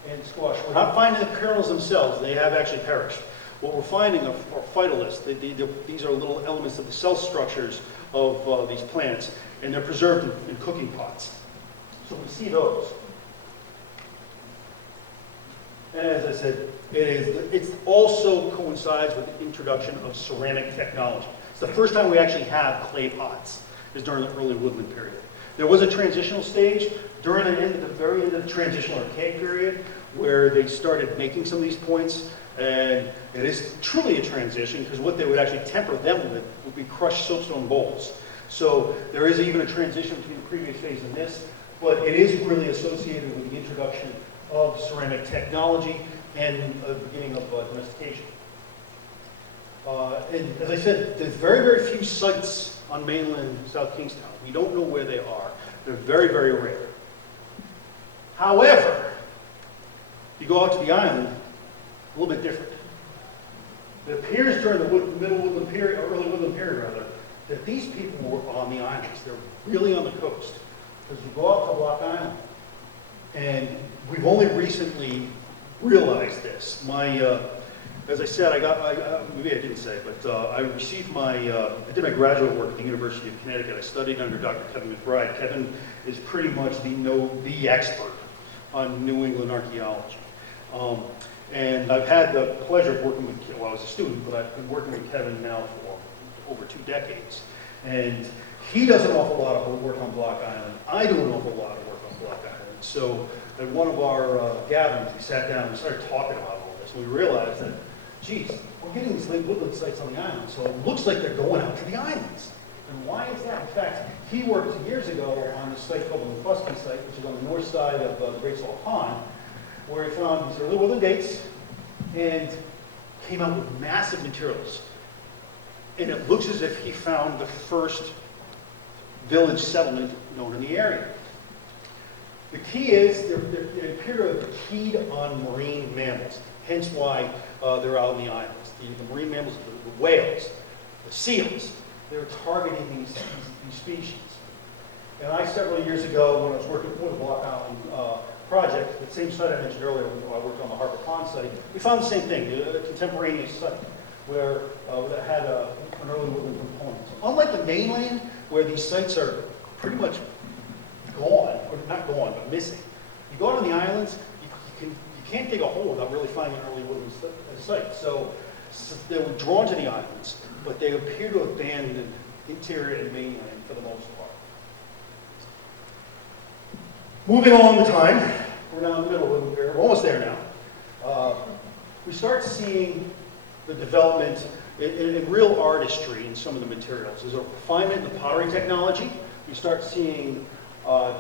and squash. We're not finding the kernels themselves. They have actually perished. What we're finding are phytoliths. These are little elements of the cell structures of these plants, and they're preserved in cooking pots. So we see those. And as I said, it also coincides with the introduction of ceramic technology. It's the first time we actually have clay pots, is during the early woodland period. There was a transitional stage during the very end of the transitional archaic period where they started making some of these points, and it is truly a transition because what they would actually temper them with would be crushed soapstone bowls. So there is even a transition between the previous phase and this, but it is really associated with the introduction of ceramic technology and the beginning of domestication. And as I said, there's very, very few sites on mainland South Kingstown. We don't know where they are. They're very, very rare. However, you go out to the island, a little bit different. It appears during the middle woodland period, or early woodland period rather, that these people were on the islands. They're really on the coast. Because you go out to Block Island, and we've only recently realized this. As I said, maybe I didn't say, but I did my graduate work at the University of Connecticut. I studied under Dr. Kevin McBride. Kevin is pretty much the expert on New England archaeology. And I've had the pleasure of working with, I was a student, but I've been working with Kevin now for over 2 decades. And he does an awful lot of work on Block Island. I do an awful lot of work on Block Island. So at one of our gatherings, we sat down and we started talking about all this. And we realized that, geez, we're getting these late woodland sites on the island, so it looks like they're going out to the islands. And why is that? In fact, he worked years ago on this site called the Busby site, which is on the north side of the Great Salt Pond, where he found these early woodland dates and came out with massive materials. And it looks as if he found the first village settlement known in the area. The key is they appear to have keyed on marine mammals, hence why they're out in the islands. The marine mammals, the whales, the seals, they're targeting these species. And I, several years ago, when I was working for the Block Island project, the same site I mentioned earlier, when I worked on the Harbor Pond site, we found the same thing, a contemporaneous site where that had an early woodland component. Unlike the mainland, where these sites are pretty much gone, or not gone, but missing. You go out on the islands, you can't dig a hole without really finding an early woodland site. So they were drawn to the islands, but they appear to have abandoned interior and mainland for the most part. Moving along the time, we're now in the middle of woodland period, we're almost there now. We start seeing the development in real artistry in some of the materials. There's a refinement in the pottery technology. You start seeing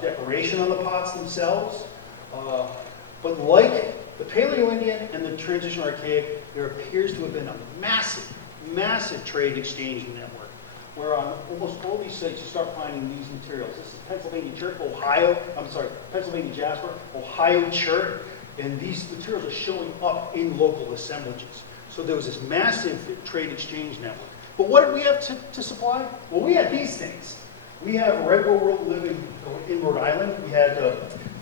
decoration on the pots themselves. But like the Paleo-Indian and the Transition Archaic, there appears to have been a massive, massive trade exchange network, where on almost all these sites you start finding these materials. This is Pennsylvania jasper, Ohio chert, and these materials are showing up in local assemblages. So there was this massive trade exchange network. But what did we have to supply? Well, we had these things. We have a red world living in Rhode Island. We had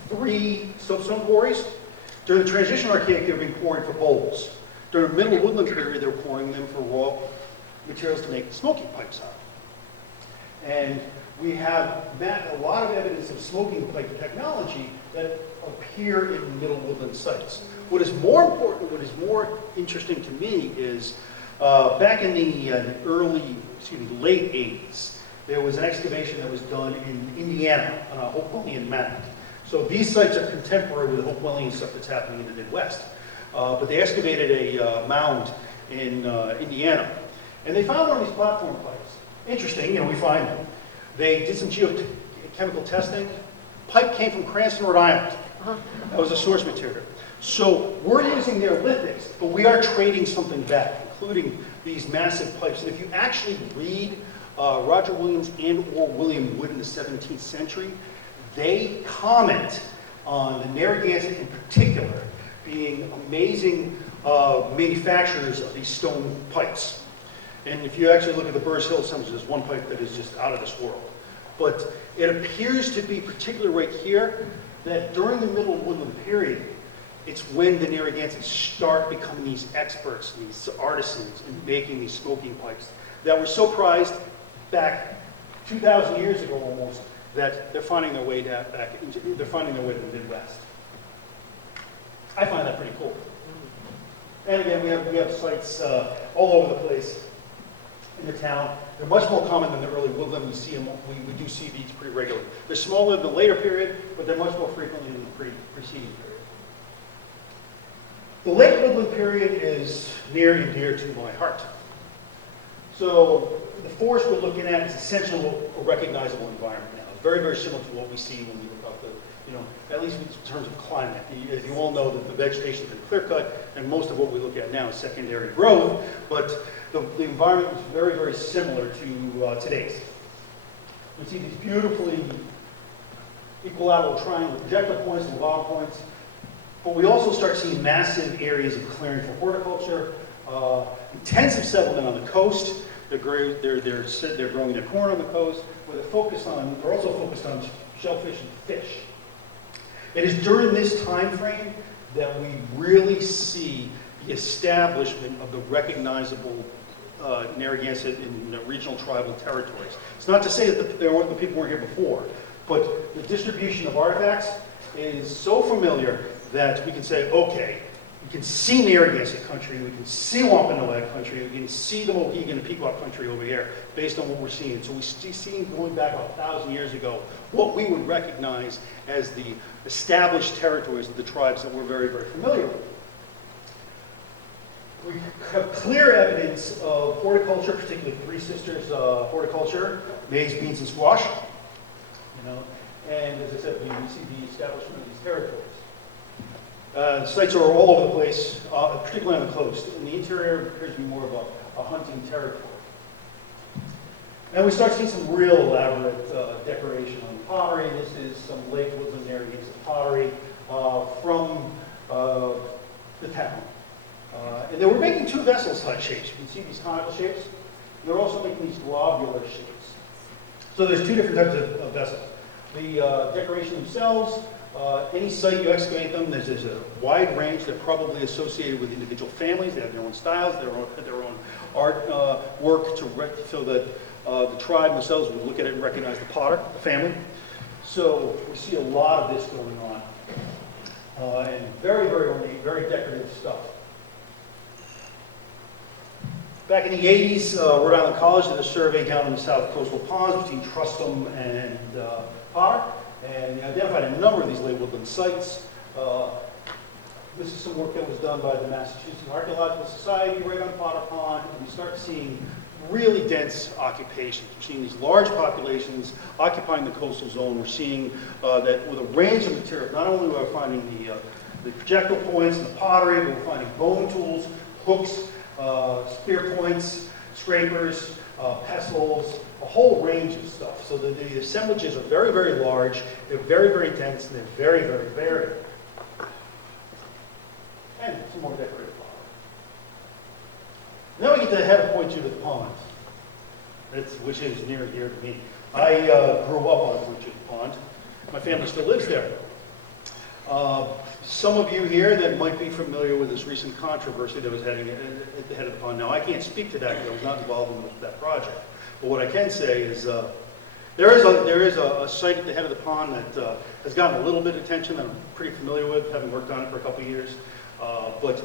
3 soapstone quarries. During the Transition Archaic, they were being poured for bowls. During the Middle Woodland period, they were pouring them for raw materials to make smoking pipes out of. And we have a lot of evidence of smoking pipe technology that appear in Middle Woodland sites. What is more important, what is more interesting to me is back in the late 80s, there was an excavation that was done in Indiana on a Hopewellian mound. So these sites are contemporary with the Hopewellian stuff that's happening in the Midwest. But they excavated a mound in Indiana. And they found one of these platform pipes. Interesting, we find them. They did some geochemical testing. Pipe came from Cranston, Rhode Island. That was a source material. So we're using their lithics, but we are trading something back, including these massive pipes. And if you actually read Roger Williams and or William Wood in the 17th century, they comment on the Narragansett in particular being amazing manufacturers of these stone pipes. And if you actually look at the Burrs Hill assemblage, there's one pipe that is just out of this world. But it appears to be, particularly right here, that during the Middle Woodland period, it's when the Narragansetts start becoming these experts, these artisans in making these smoking pipes that were so prized back 2,000 years ago almost, that they're finding their way they're finding their way to the Midwest. I find that pretty cool. And again, we have sites all over the place in the town. They're much more common than the early woodland. We see them. We do see these pretty regularly. They're smaller in the later period, but they're much more frequently in the preceding period. The late woodland period is near and dear to my heart. So the forest we're looking at is essentially a recognizable environment now. It's very, very similar to what we see when we look up the, at least in terms of climate. As you all know, that the vegetation has been clear-cut, and most of what we look at now is secondary growth, but the environment was very, very similar to today's. We see these beautifully equilateral triangle projectile points and log points, but we also start seeing massive areas of clearing for horticulture, intensive settlement on the coast. They're growing their corn on the coast, where they're also focused on shellfish and fish. It is during this time frame that we really see the establishment of the recognizable Narragansett and regional tribal territories. It's not to say that the people weren't here before, but the distribution of artifacts is so familiar that we can say, okay, we can see Narragansett country, we can see Wampanoag country, we can see the Mohegan and Pequot country over here based on what we're seeing. So we see going back about 1,000 years ago what we would recognize as the established territories of the tribes that we're very, very familiar with. We have clear evidence of horticulture, particularly Three Sisters horticulture, maize, beans, and squash. And as I said, we see the establishment of these territories. Sites are all over the place, particularly on the coast. In the interior, it appears to be more of a hunting territory. And we start seeing some real elaborate decoration on pottery. This is some late woodland Narragansett pottery from the town. And they were making 2 vessel-type shapes. You can see these conical shapes. They're also making these globular shapes. So there's 2 different types of vessels. The decoration themselves, any site you excavate them, there's a wide range. They're probably associated with individual families. They have their own styles, their own art work, so that the tribe themselves will look at it and recognize the potter, the family. So we see a lot of this going on. And very, very ornate, very decorative stuff. Back in the 80s, Rhode Island College did a survey down in the south coastal ponds between Trustham and Potter, and they identified a number of these late woodland sites. This is some work that was done by the Massachusetts Archaeological Society right on Potter Pond, and we start seeing really dense occupations. We're seeing these large populations occupying the coastal zone. We're seeing that with a range of materials. Not only are we finding the projectile points and the pottery, but we're finding bone tools, hooks, spear points, scrapers, pestles, a whole range of stuff. So the assemblages are very, very large, they're very, very dense, and they're very, very varied. And some more decorative flowers. Now we get to the head of Point Judith Pond, which is near and dear to me. I grew up on Point Judith Pond. My family still lives there. Some of you here that might be familiar with this recent controversy that was heading at the head of the pond. Now, I can't speak to that because I was not involved in that project. But what I can say is there is a site at the head of the pond that has gotten a little bit of attention that I'm pretty familiar with, having worked on it for a couple of years. But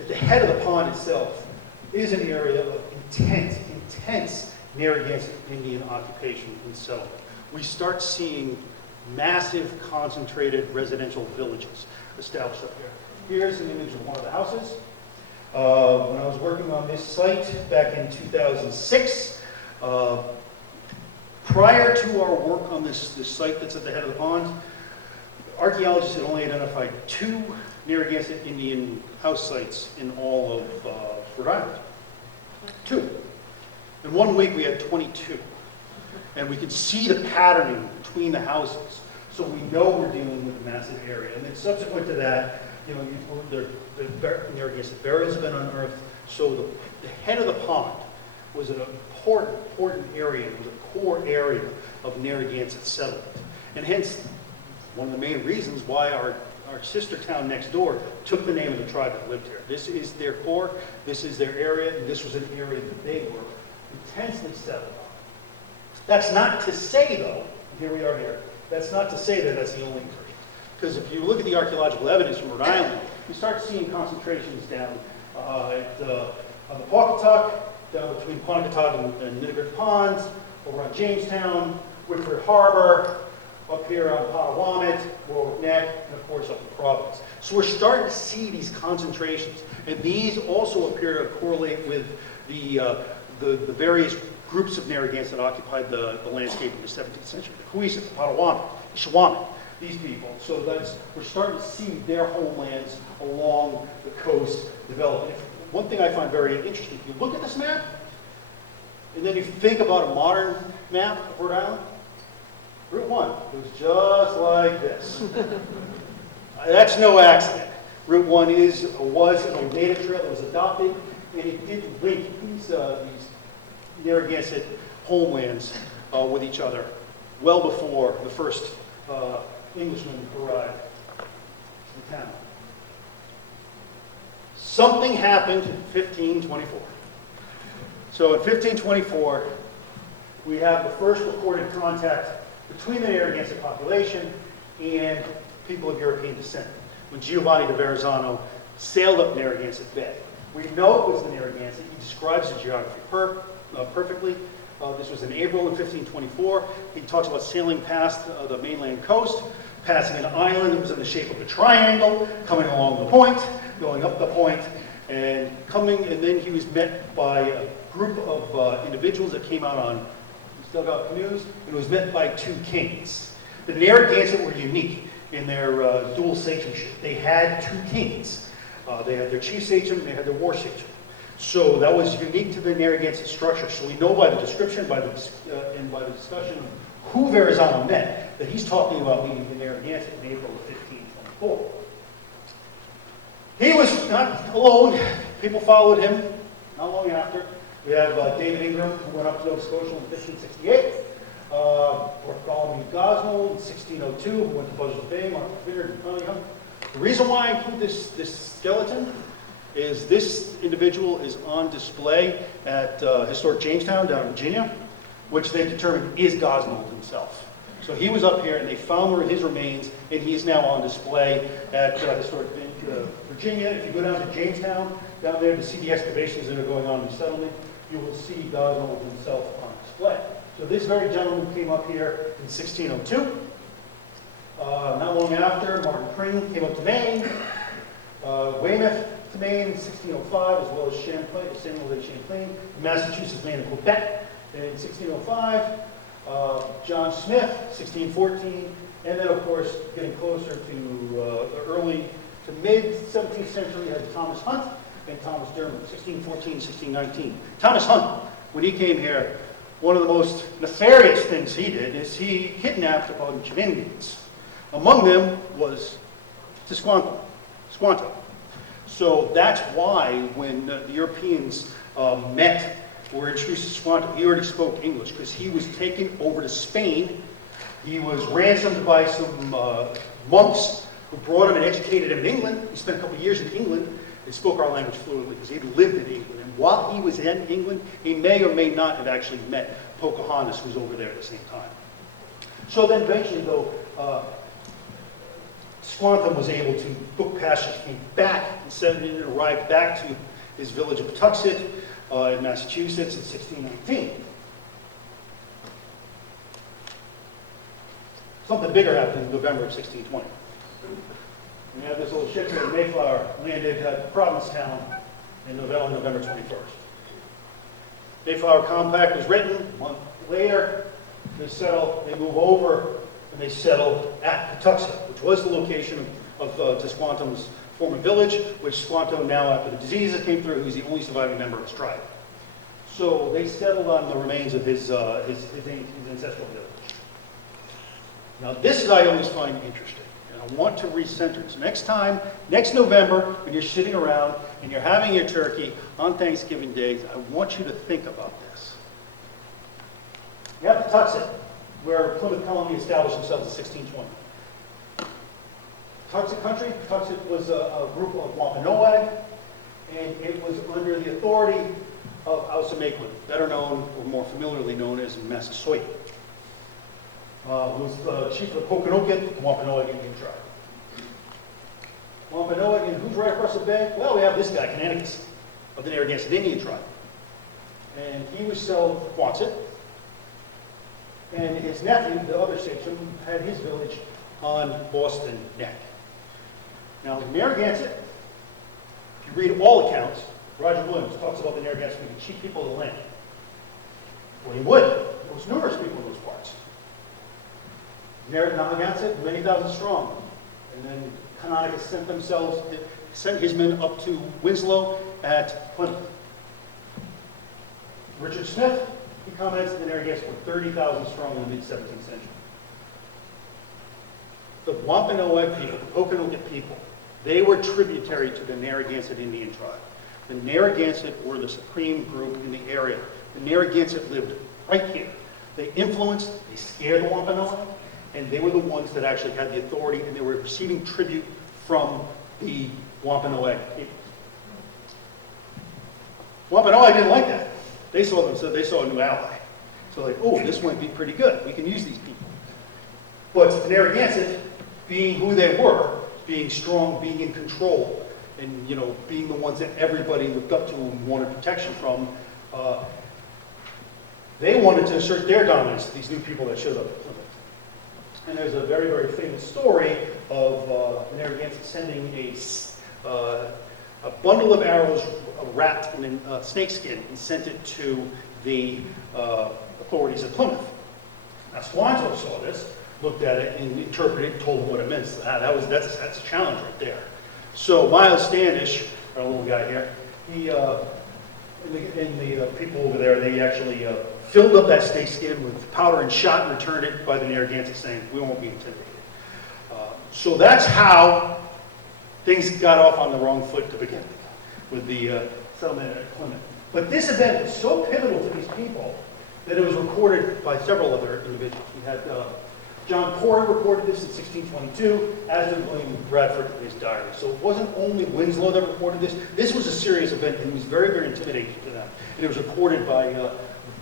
at the head of the pond itself is an area of intense Narragansett Indian occupation and settlement. We start seeing massive concentrated residential villages established up here. Here's an image of one of the houses. When I was working on this site back in 2006, prior to our work on this site that's at the head of the pond, archaeologists had only identified 2 Narragansett Indian house sites in all of Rhode Island. 2. In 1 week we had 22. And we could see the patterning between the houses. So we know we're dealing with a massive area. And then subsequent to that, you know, the Narragansett burials have been unearthed. So the head of the pond was an important area, it was a core area of Narragansett settlement. And hence, one of the main reasons why our sister town next door took the name of the tribe that lived here. This is their core, this is their area, and this was an area that they were intensely settled on. That's not to say, though, here we are here, that's not to say that that's the only area. Because if you look at the archaeological evidence from Rhode Island, you start seeing concentrations down on the Pawcatuck, down between Pawcatuck and Ninnegrit Ponds, over on Jamestown, Whitford Harbor, up here on Potawatomi, Warwick Neck, and of course up in Providence. So we're starting to see these concentrations, and these also appear to correlate with the various groups of Narragansett that occupied the landscape in the 17th century. The Cohesive, the Potawatomi, the Swinomic, these people. So we're starting to see their homelands along the coast develop. And one thing I find very interesting, if you look at this map, and then you think about a modern map of Rhode Island, Route 1 was just like this. That's no accident. Route 1 was an old native trail that was adopted, and it did link these Narragansett homelands with each other well before the first Englishmen arrived in town. Something happened in 1524. So in 1524, we have the first recorded contact between the Narragansett population and people of European descent, when Giovanni da Verrazzano sailed up Narragansett Bay. We know it was the Narragansett. He describes the geography perfectly. This was in April in 1524. He talks about sailing past the mainland coast, passing an island that was in the shape of a triangle, coming along the point, going up the point, and then he was met by a group of individuals that came out on dugout canoes, and was met by 2 kings. The Narragansett were unique in their dual sachamship. They had 2 kings. They had their chief sachem and they had their war sachem. So that was unique to the Narragansett structure. So we know by the description and by the discussion of who Verrazzano met that he's talking about meeting the Narragansett in April of 1524. He was not alone. People followed him not long after. We have David Ingram, who went up to Nova Scotia in 1568. Bartholomew Gosnold in 1602, who went to Buzzards Bay, Martha's Vineyard, and Cunningham. The reason why I include this skeleton is this individual is on display at historic Jamestown down in Virginia, which they determined is Gosnold himself. So he was up here, and they found his remains, and he's now on display at Historic Virginia. If you go down to Jamestown, down there to see the excavations that are going on in the settlement, you will see Gosnell himself on display. So this very gentleman came up here in 1602. Not long after, Martin Pring came up to Maine, Weymouth to Maine in 1605, as well as Champlain, Samuel de Champlain, Massachusetts, Maine, and Quebec in 1605. John Smith, 1614, and then, of course, getting closer to the early to mid-17th century, you had Thomas Hunt and Thomas Dermot, 1614, 1619. Thomas Hunt, when he came here, one of the most nefarious things he did is he kidnapped a bunch of Indians. Among them was Squanto. So that's why when the Europeans met were introduced to Squanto, he already spoke English because he was taken over to Spain. He was ransomed by some monks who brought him and educated him in England. He spent a couple of years in England. They spoke our language fluently because he had lived in England. And while he was in England, he may or may not have actually met Pocahontas, who was over there at the same time. So then eventually, though, Squantum was able to book passage, came back, and arrived back to his village of Patuxet in Massachusetts in 1619. Something bigger happened in November of 1620. We have this little ship here, Mayflower, landed at Provincetown in November 21st. Mayflower Compact was written. A month later, they move over, and they settle at Patuxet, which was the location of Tisquantum's former village, which Squanto now, after the diseases came through, he's the only surviving member of his tribe. So they settled on the remains of his ancestral village. Now this I always find interesting, and I want to recenter this. Next November, when you're sitting around and you're having your turkey on Thanksgiving Day, I want you to think about this. You have Patuxet, where Plymouth Colony established themselves in 1620. Patuxet Country, Patuxet was a group of Wampanoag, and it was under the authority of Ousamequin, better known, or more familiarly known as Massasoit, who was the chief of the Pokanoket, Wampanoag Indian tribe. Wampanoag, and who's right across the bay? Well, we have this guy, Canonicus, of the Narragansett Indian tribe. And he was still Quonset. And his nephew, the other sachem, had his village on Boston Neck. Now, the Narragansett, if you read all accounts, Roger Williams talks about the Narragansett being the chief people of the land. Well, he would. There was numerous people in those parts. Narragansett, many thousand strong. And then Canonicus sent his men up to Winslow at Plymouth. Richard Smith, he comments that the Narragansett were 30,000 strong in the mid-17th century. The Wampanoag people, the Pokanoket people, they were tributary to the Narragansett Indian tribe. The Narragansett were the supreme group in the area. The Narragansett lived right here. They influenced, they scared the Wampanoag, and they were the ones that actually had the authority, and they were receiving tribute from the Wampanoag people. Wampanoag didn't like that. They saw a new ally. So like, oh, this might be pretty good. We can use these people. But the Narragansett, being who they were, being strong, being in control, and being the ones that everybody looked up to and wanted protection from, they wanted to assert their dominance to these new people that showed up at Plymouth. And there's a very, very famous story of the Narragansett sending a bundle of arrows wrapped in a snakeskin and sent it to the authorities at Plymouth. Now, Squanto saw this, looked at it, and interpreted it, told them what it meant. So that's a challenge right there. So Miles Standish, our little guy here, he and the people over there, they actually filled up that snakeskin with powder and shot and returned it by the Narragansett, saying, we won't be intimidated. So that's how things got off on the wrong foot to begin with the settlement at Plymouth. But this event is so pivotal to these people that it was recorded by several other individuals. We had John Porter recorded this in 1622, as did William Bradford in his diary. So it wasn't only Winslow that recorded this. This was a serious event, and it was very, very intimidating to them. And it was recorded by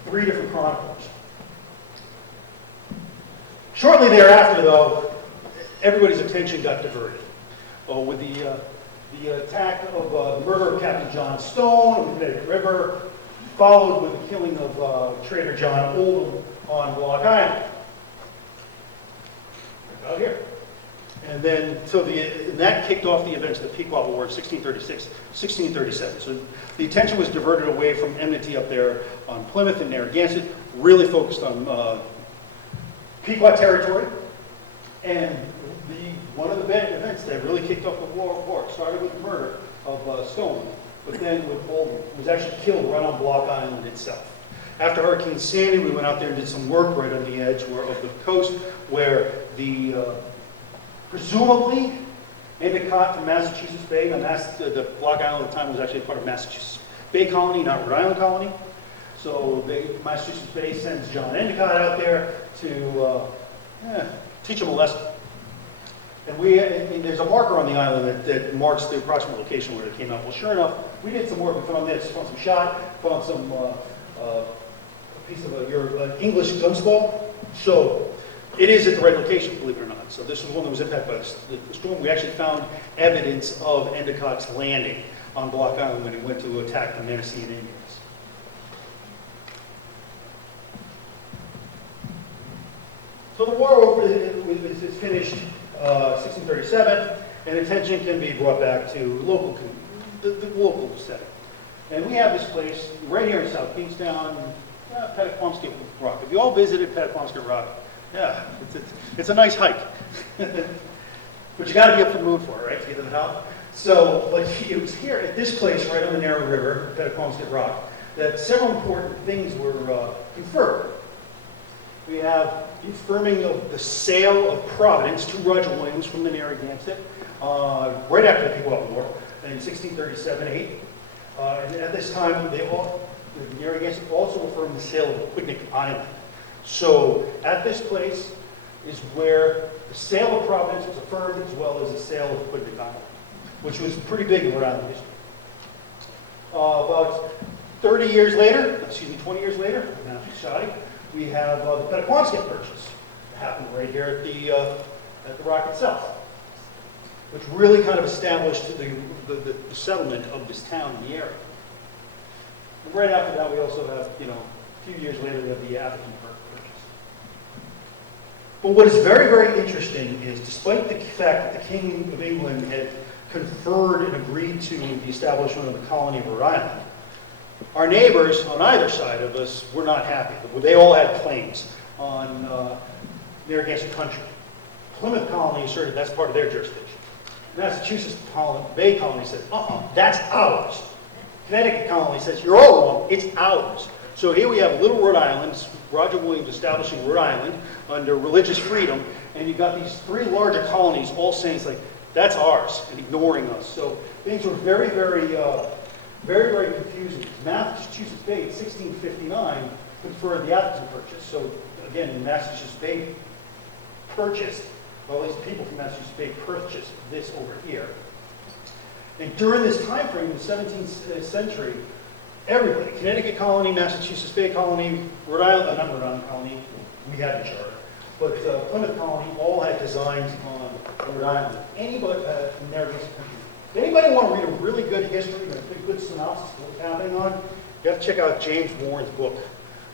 3 different chroniclers. Shortly thereafter, though, everybody's attention got diverted. With the attack of the murder of Captain John Stone on the Connecticut River, followed with the killing of Trader John Oldham on Block Island. Out here. And then, and that kicked off the events of the Pequot War of 1636, 1637. So the attention was diverted away from enmity up there on Plymouth and Narragansett, really focused on Pequot territory. And one of the bad events that really kicked off the war started with the murder of Stone, but then with Oldham, who was actually killed right on Block Island itself. After Hurricane Sandy, we went out there and did some work right on the edge of the coast where the presumably Endicott from Massachusetts Bay. Now, the Block Island at the time was actually part of Massachusetts Bay Colony, not Rhode Island Colony. So Massachusetts Bay sends John Endicott out there to teach him a lesson. And there's a marker on the island that marks the approximate location where it came out. Well, sure enough, we did some work. We found this, found some shot, found some a piece of your English gunspall. So it is at the right location, believe it or not. So this was one that was impacted by the storm. We actually found evidence of Endicott's landing on Block Island when he went to attack the Manassas Indians. So the war is finished 1637, and attention can be brought back to the local setting. And we have this place right here in South Kingstown, Pettaquamsket Rock. If you all visited Pettaquamsket Rock, yeah, it's a nice hike. But you got to be up to the mood for it, right, to get to the top. So, but it was here at this place right on the Narrow River, Pettaquamsket Rock, that several important things were conferred. We have confirming of the sale of Providence to Roger Williams from the Narragansett right after the Pequot War in 1637-8. And at this time, the Narragansett also affirmed the sale of Quidnick Island. So at this place is where the sale of Providence was affirmed, as well as the sale of Quidnick Island, which was pretty big in Rhode Island history. About 20 years later, now she's shoddy, we have the Pettaquamsket purchase. It happened right here at the rock itself, which really kind of established the settlement of this town in the area. And right after that, we also have, a few years later, we have the Atherton purchase. But what is very, very interesting is, despite the fact that the King of England had conferred and agreed to the establishment of the colony of Rhode Island, our neighbors on either side of us were not happy. They all had claims on Narragansett country. Plymouth colony asserted that's part of their jurisdiction. Massachusetts Bay colony said, that's ours. Connecticut colony says, you're all wrong, it's ours. So here we have little Rhode Island, Roger Williams establishing Rhode Island under religious freedom, and you've got these three larger colonies all saying, it's like, that's ours, and ignoring us. So things were very, very, very, very confusing. Massachusetts Bay in 1659 conferred the Atherton purchase. So again, Massachusetts Bay purchased, well, these people from Massachusetts Bay purchased this over here. And during this time frame, in the 17th century, everybody, Connecticut colony, Massachusetts Bay colony, Rhode Island, not Rhode Island colony, we had the charter, but Plymouth colony all had designs on Rhode Island. Anybody in Narragansett country. If anybody want to read a really good history and a good synopsis of what's happening on, you have to check out James Warren's book,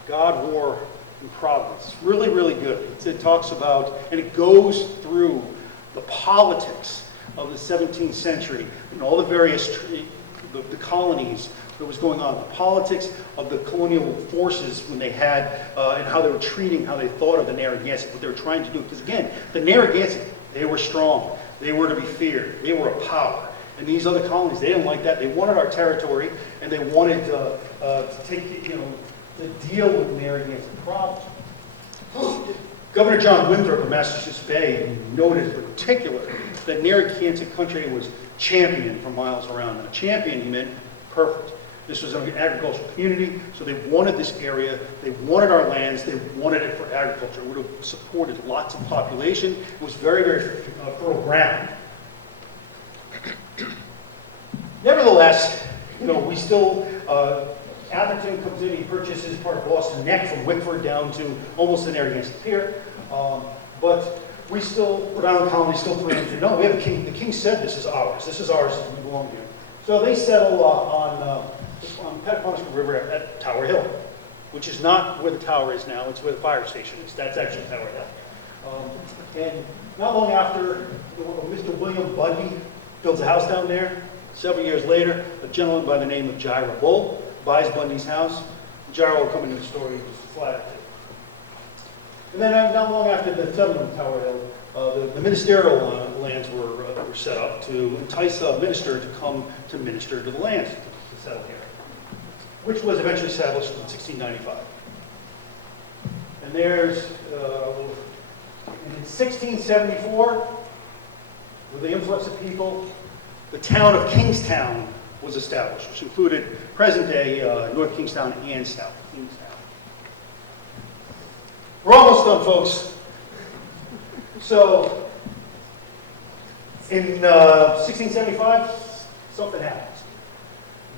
God, War, and Providence. It's really, really good. It talks about, and it goes through the politics of the 17th century and all the various the colonies that was going on, the politics of the colonial forces when they had, and how they were treating, how they thought of the Narragansett, what they were trying to do. Because again, the Narragansett, they were strong. They were to be feared. They were a power. And these other colonies, they didn't like that. They wanted our territory, and they wanted to take, to deal with the Narragansett problem. Governor John Winthrop of Massachusetts Bay noted in particular that Narragansett country was championed for miles around. Now, champion, he meant perfect. This was an agricultural community, so they wanted this area, they wanted our lands, they wanted it for agriculture. It would have supported lots of population. It was very, very fertile ground. Nevertheless, we still, Atherton comes in, he purchases part of Boston Neck from Wickford down to almost the Narragansett Pier. But we still, Rhode Island colony still claims, no, we have a king. The king said this is ours. This is ours. We belong here. So they settle on Petaponasket River at Tower Hill, which is not where the tower is now. It's where the fire station is. That's actually Tower Hill. And not long after, Mr. William Bundy builds a house down there. Several years later, a gentleman by the name of Jira Bull buys Bundy's house. Jira will come into the story just a slide or two. And then not long after the settlement of Tower Hill, the ministerial lands were set up to entice a minister to come to minister to the lands to settle here, which was eventually established in 1695. And there's, in 1674, with the influx of people, the town of Kingstown was established, which included present-day North Kingstown and South Kingstown. We're almost done, folks. So, in 1675, something happens.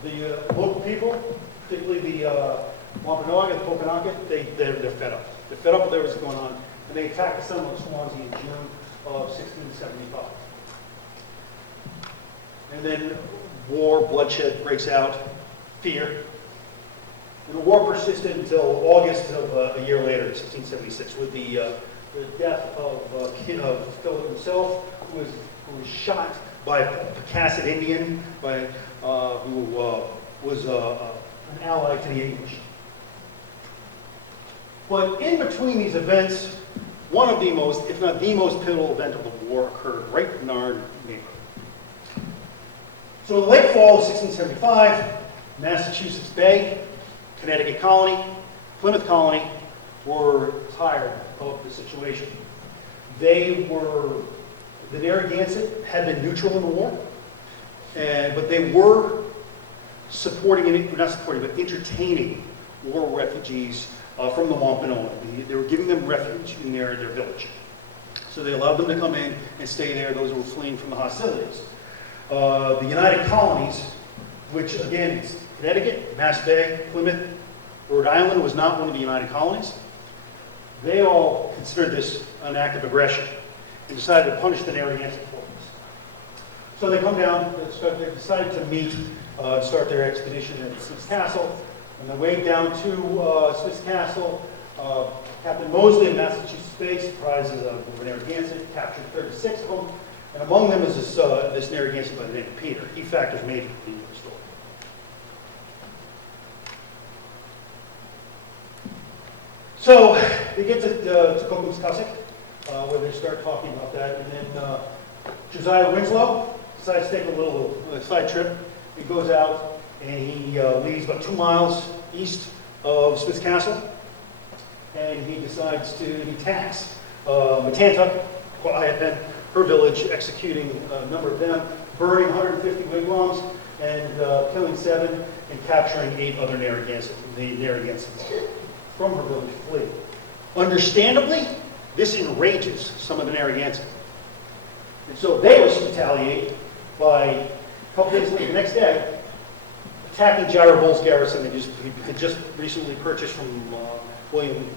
The local people, particularly the Wampanoag and the Pokanoket, they're fed up. They're fed up with everything going on, and they attack the settlement of Swansea in June of 1675. And then war, bloodshed breaks out, fear. And the war persisted until August of a year later, 1676, with the death of Philip himself, who was shot by a Pecasset Indian who was an ally to the English. But in between these events, one of the most, if not the most pivotal event of the war occurred right in our neighborhood. So in the late fall of 1675, Massachusetts Bay, Connecticut Colony, Plymouth Colony were tired of the situation. The Narragansett had been neutral in the war, but they were entertaining war refugees from the Wampanoag. They were giving them refuge in their village. So they allowed them to come in and stay there, those who were fleeing from the hostilities. The United Colonies, which again is Connecticut, Mass Bay, Plymouth, Rhode Island was not one of the United Colonies. They all considered this an act of aggression and decided to punish the Narragansett forces. So they come down, they decided to meet, start their expedition at Smith's Castle. On the way down to Smith's Castle, Captain Mosley of Massachusetts Bay surprises the Narragansett, captured 36 of them. And among them is this Narragansett by the name of Peter. He factors majorly into the story. So they get to Cocomuscusset, where they start talking about that, and then Josiah Winslow decides to take a little side trip. He goes out and he leaves about 2 miles east of Smith's Castle, and he decides to attacks Matantuck, Quiapen, her village, executing a number of them, burning 150 wigwams, and killing 7, and capturing 8 other Narragansett from her village flee. Understandably, this enrages some of the Narragansett. And so they retaliate by, a couple days later, the next day, attacking Jira Bull's garrison they had just recently purchased from William.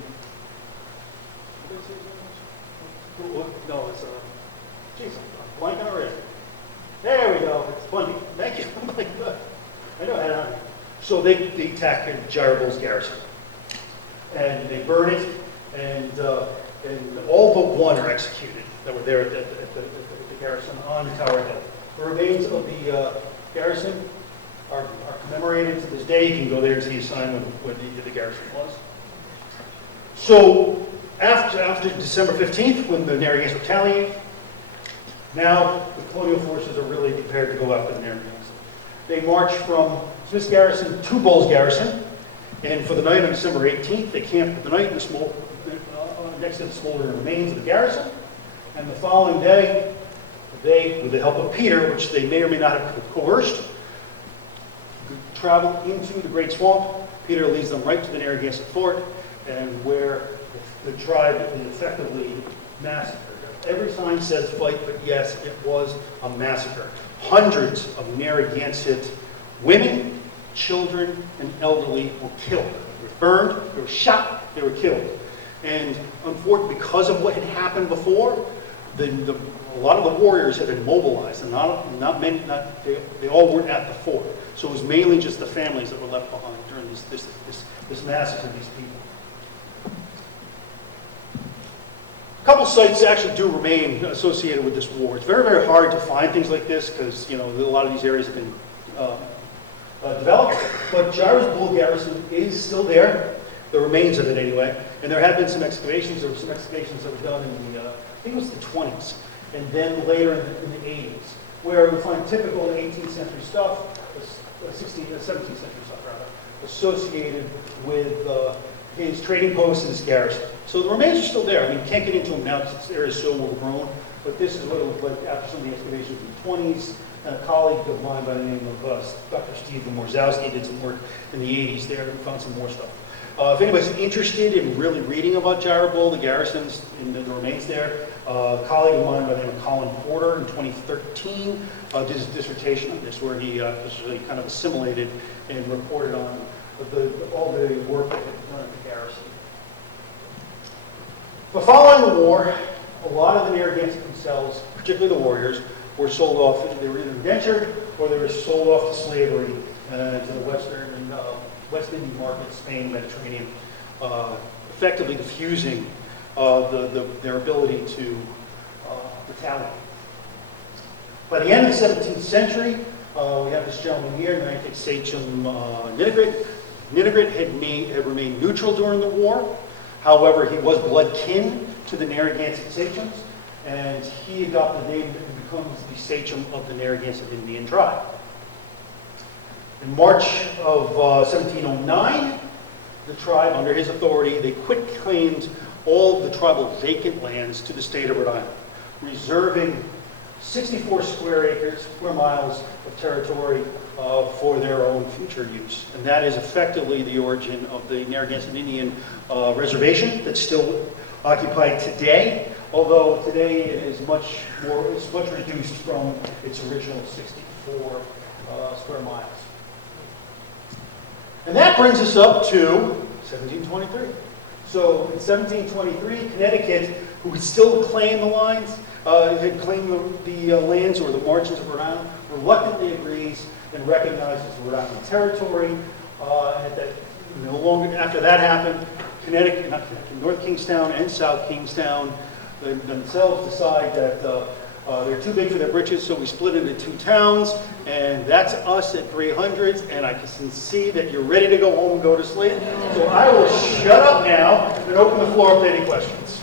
No, it's geez, I'm blanking already. There we go. It's Bundy. Thank you. I'm like, good. I know I had it on there. So they attack Jira Bull's garrison, and they burn it, and all but 1 are executed that were there at the garrison on Tower Hill. The remains of the garrison are commemorated to this day. You can go there and see a sign where the garrison was. So after December 15th, when the Narragansett retaliate, now the colonial forces are really prepared to go after the Narragansett. They march from Smith's garrison to Bull's garrison, and for the night on December 18th, they camped the night next to the smoldering remains of the garrison. And the following day, they, with the help of Peter, which they may or may not have coerced, travel into the Great Swamp. Peter leads them right to the Narragansett fort, and where the tribe is effectively massacred. Every sign says fight, but yes, it was a massacre. Hundreds of Narragansett women, children, and elderly were killed. They were burned, they were shot, they were killed. And unfortunately, because of what had happened before, a lot of the warriors had been mobilized, and they all weren't at the fort. So it was mainly just the families that were left behind during this massacre of these people. A couple sites actually do remain associated with this war. It's very, very hard to find things like this because, you know, a lot of these areas have been developed. But Gyra's Bull Garrison is still there, the remains of it anyway. And there have been some excavations. There were some excavations that were done in the, I think it was the 20s, and then later in the 80s, where we find typical 18th century stuff, 17th century stuff rather, associated with his trading posts and his garrison. So the remains are still there. I mean, you can't get into them now because this area is so overgrown, but this is what it looked like after some of the excavations in the 20s. And a colleague of mine by the name of Dr. Stephen Morzowski did some work in the 80s there and found some more stuff. If anybody's interested in really reading about Gyra Bull, the garrisons, and the remains there, a colleague of mine by the name of Colin Porter in 2013 did his dissertation on this, where he really kind of assimilated and reported on all the work that had been done at the garrison. But following the war, a lot of the Narragansett themselves, particularly the warriors, were sold off. They were either indentured or they were sold off to slavery to the West Indian market, Spain, Mediterranean, effectively diffusing their ability to retaliate. By the end of the 17th century, we have this gentleman here, Narragansett Sachem Ninigret. Ninigret had remained neutral during the war. However, he was blood kin to the Narragansett Sachems, and he adopted the name and becomes the Sachem of the Narragansett Indian tribe. In March of 1709, the tribe, under his authority, they quit-claimed all the tribal vacant lands to the state of Rhode Island, reserving 64 square miles of territory for their own future use. And that is effectively the origin of the Narragansett Indian reservation that's still occupied today, although today it is much reduced from its original 64 square miles. And that brings us up to 1723. So in 1723, Connecticut, who had still claimed the lines, had claimed the lands or the margins of Rhode Island, reluctantly agrees and recognizes Rhode Island territory. And that no longer after that happened, North Kingstown and South Kingstown themselves decide that they're too big for their britches, so we split it into two towns, and that's us at 300s, and I can see that you're ready to go home and go to sleep. So I will shut up now and open the floor up to any questions.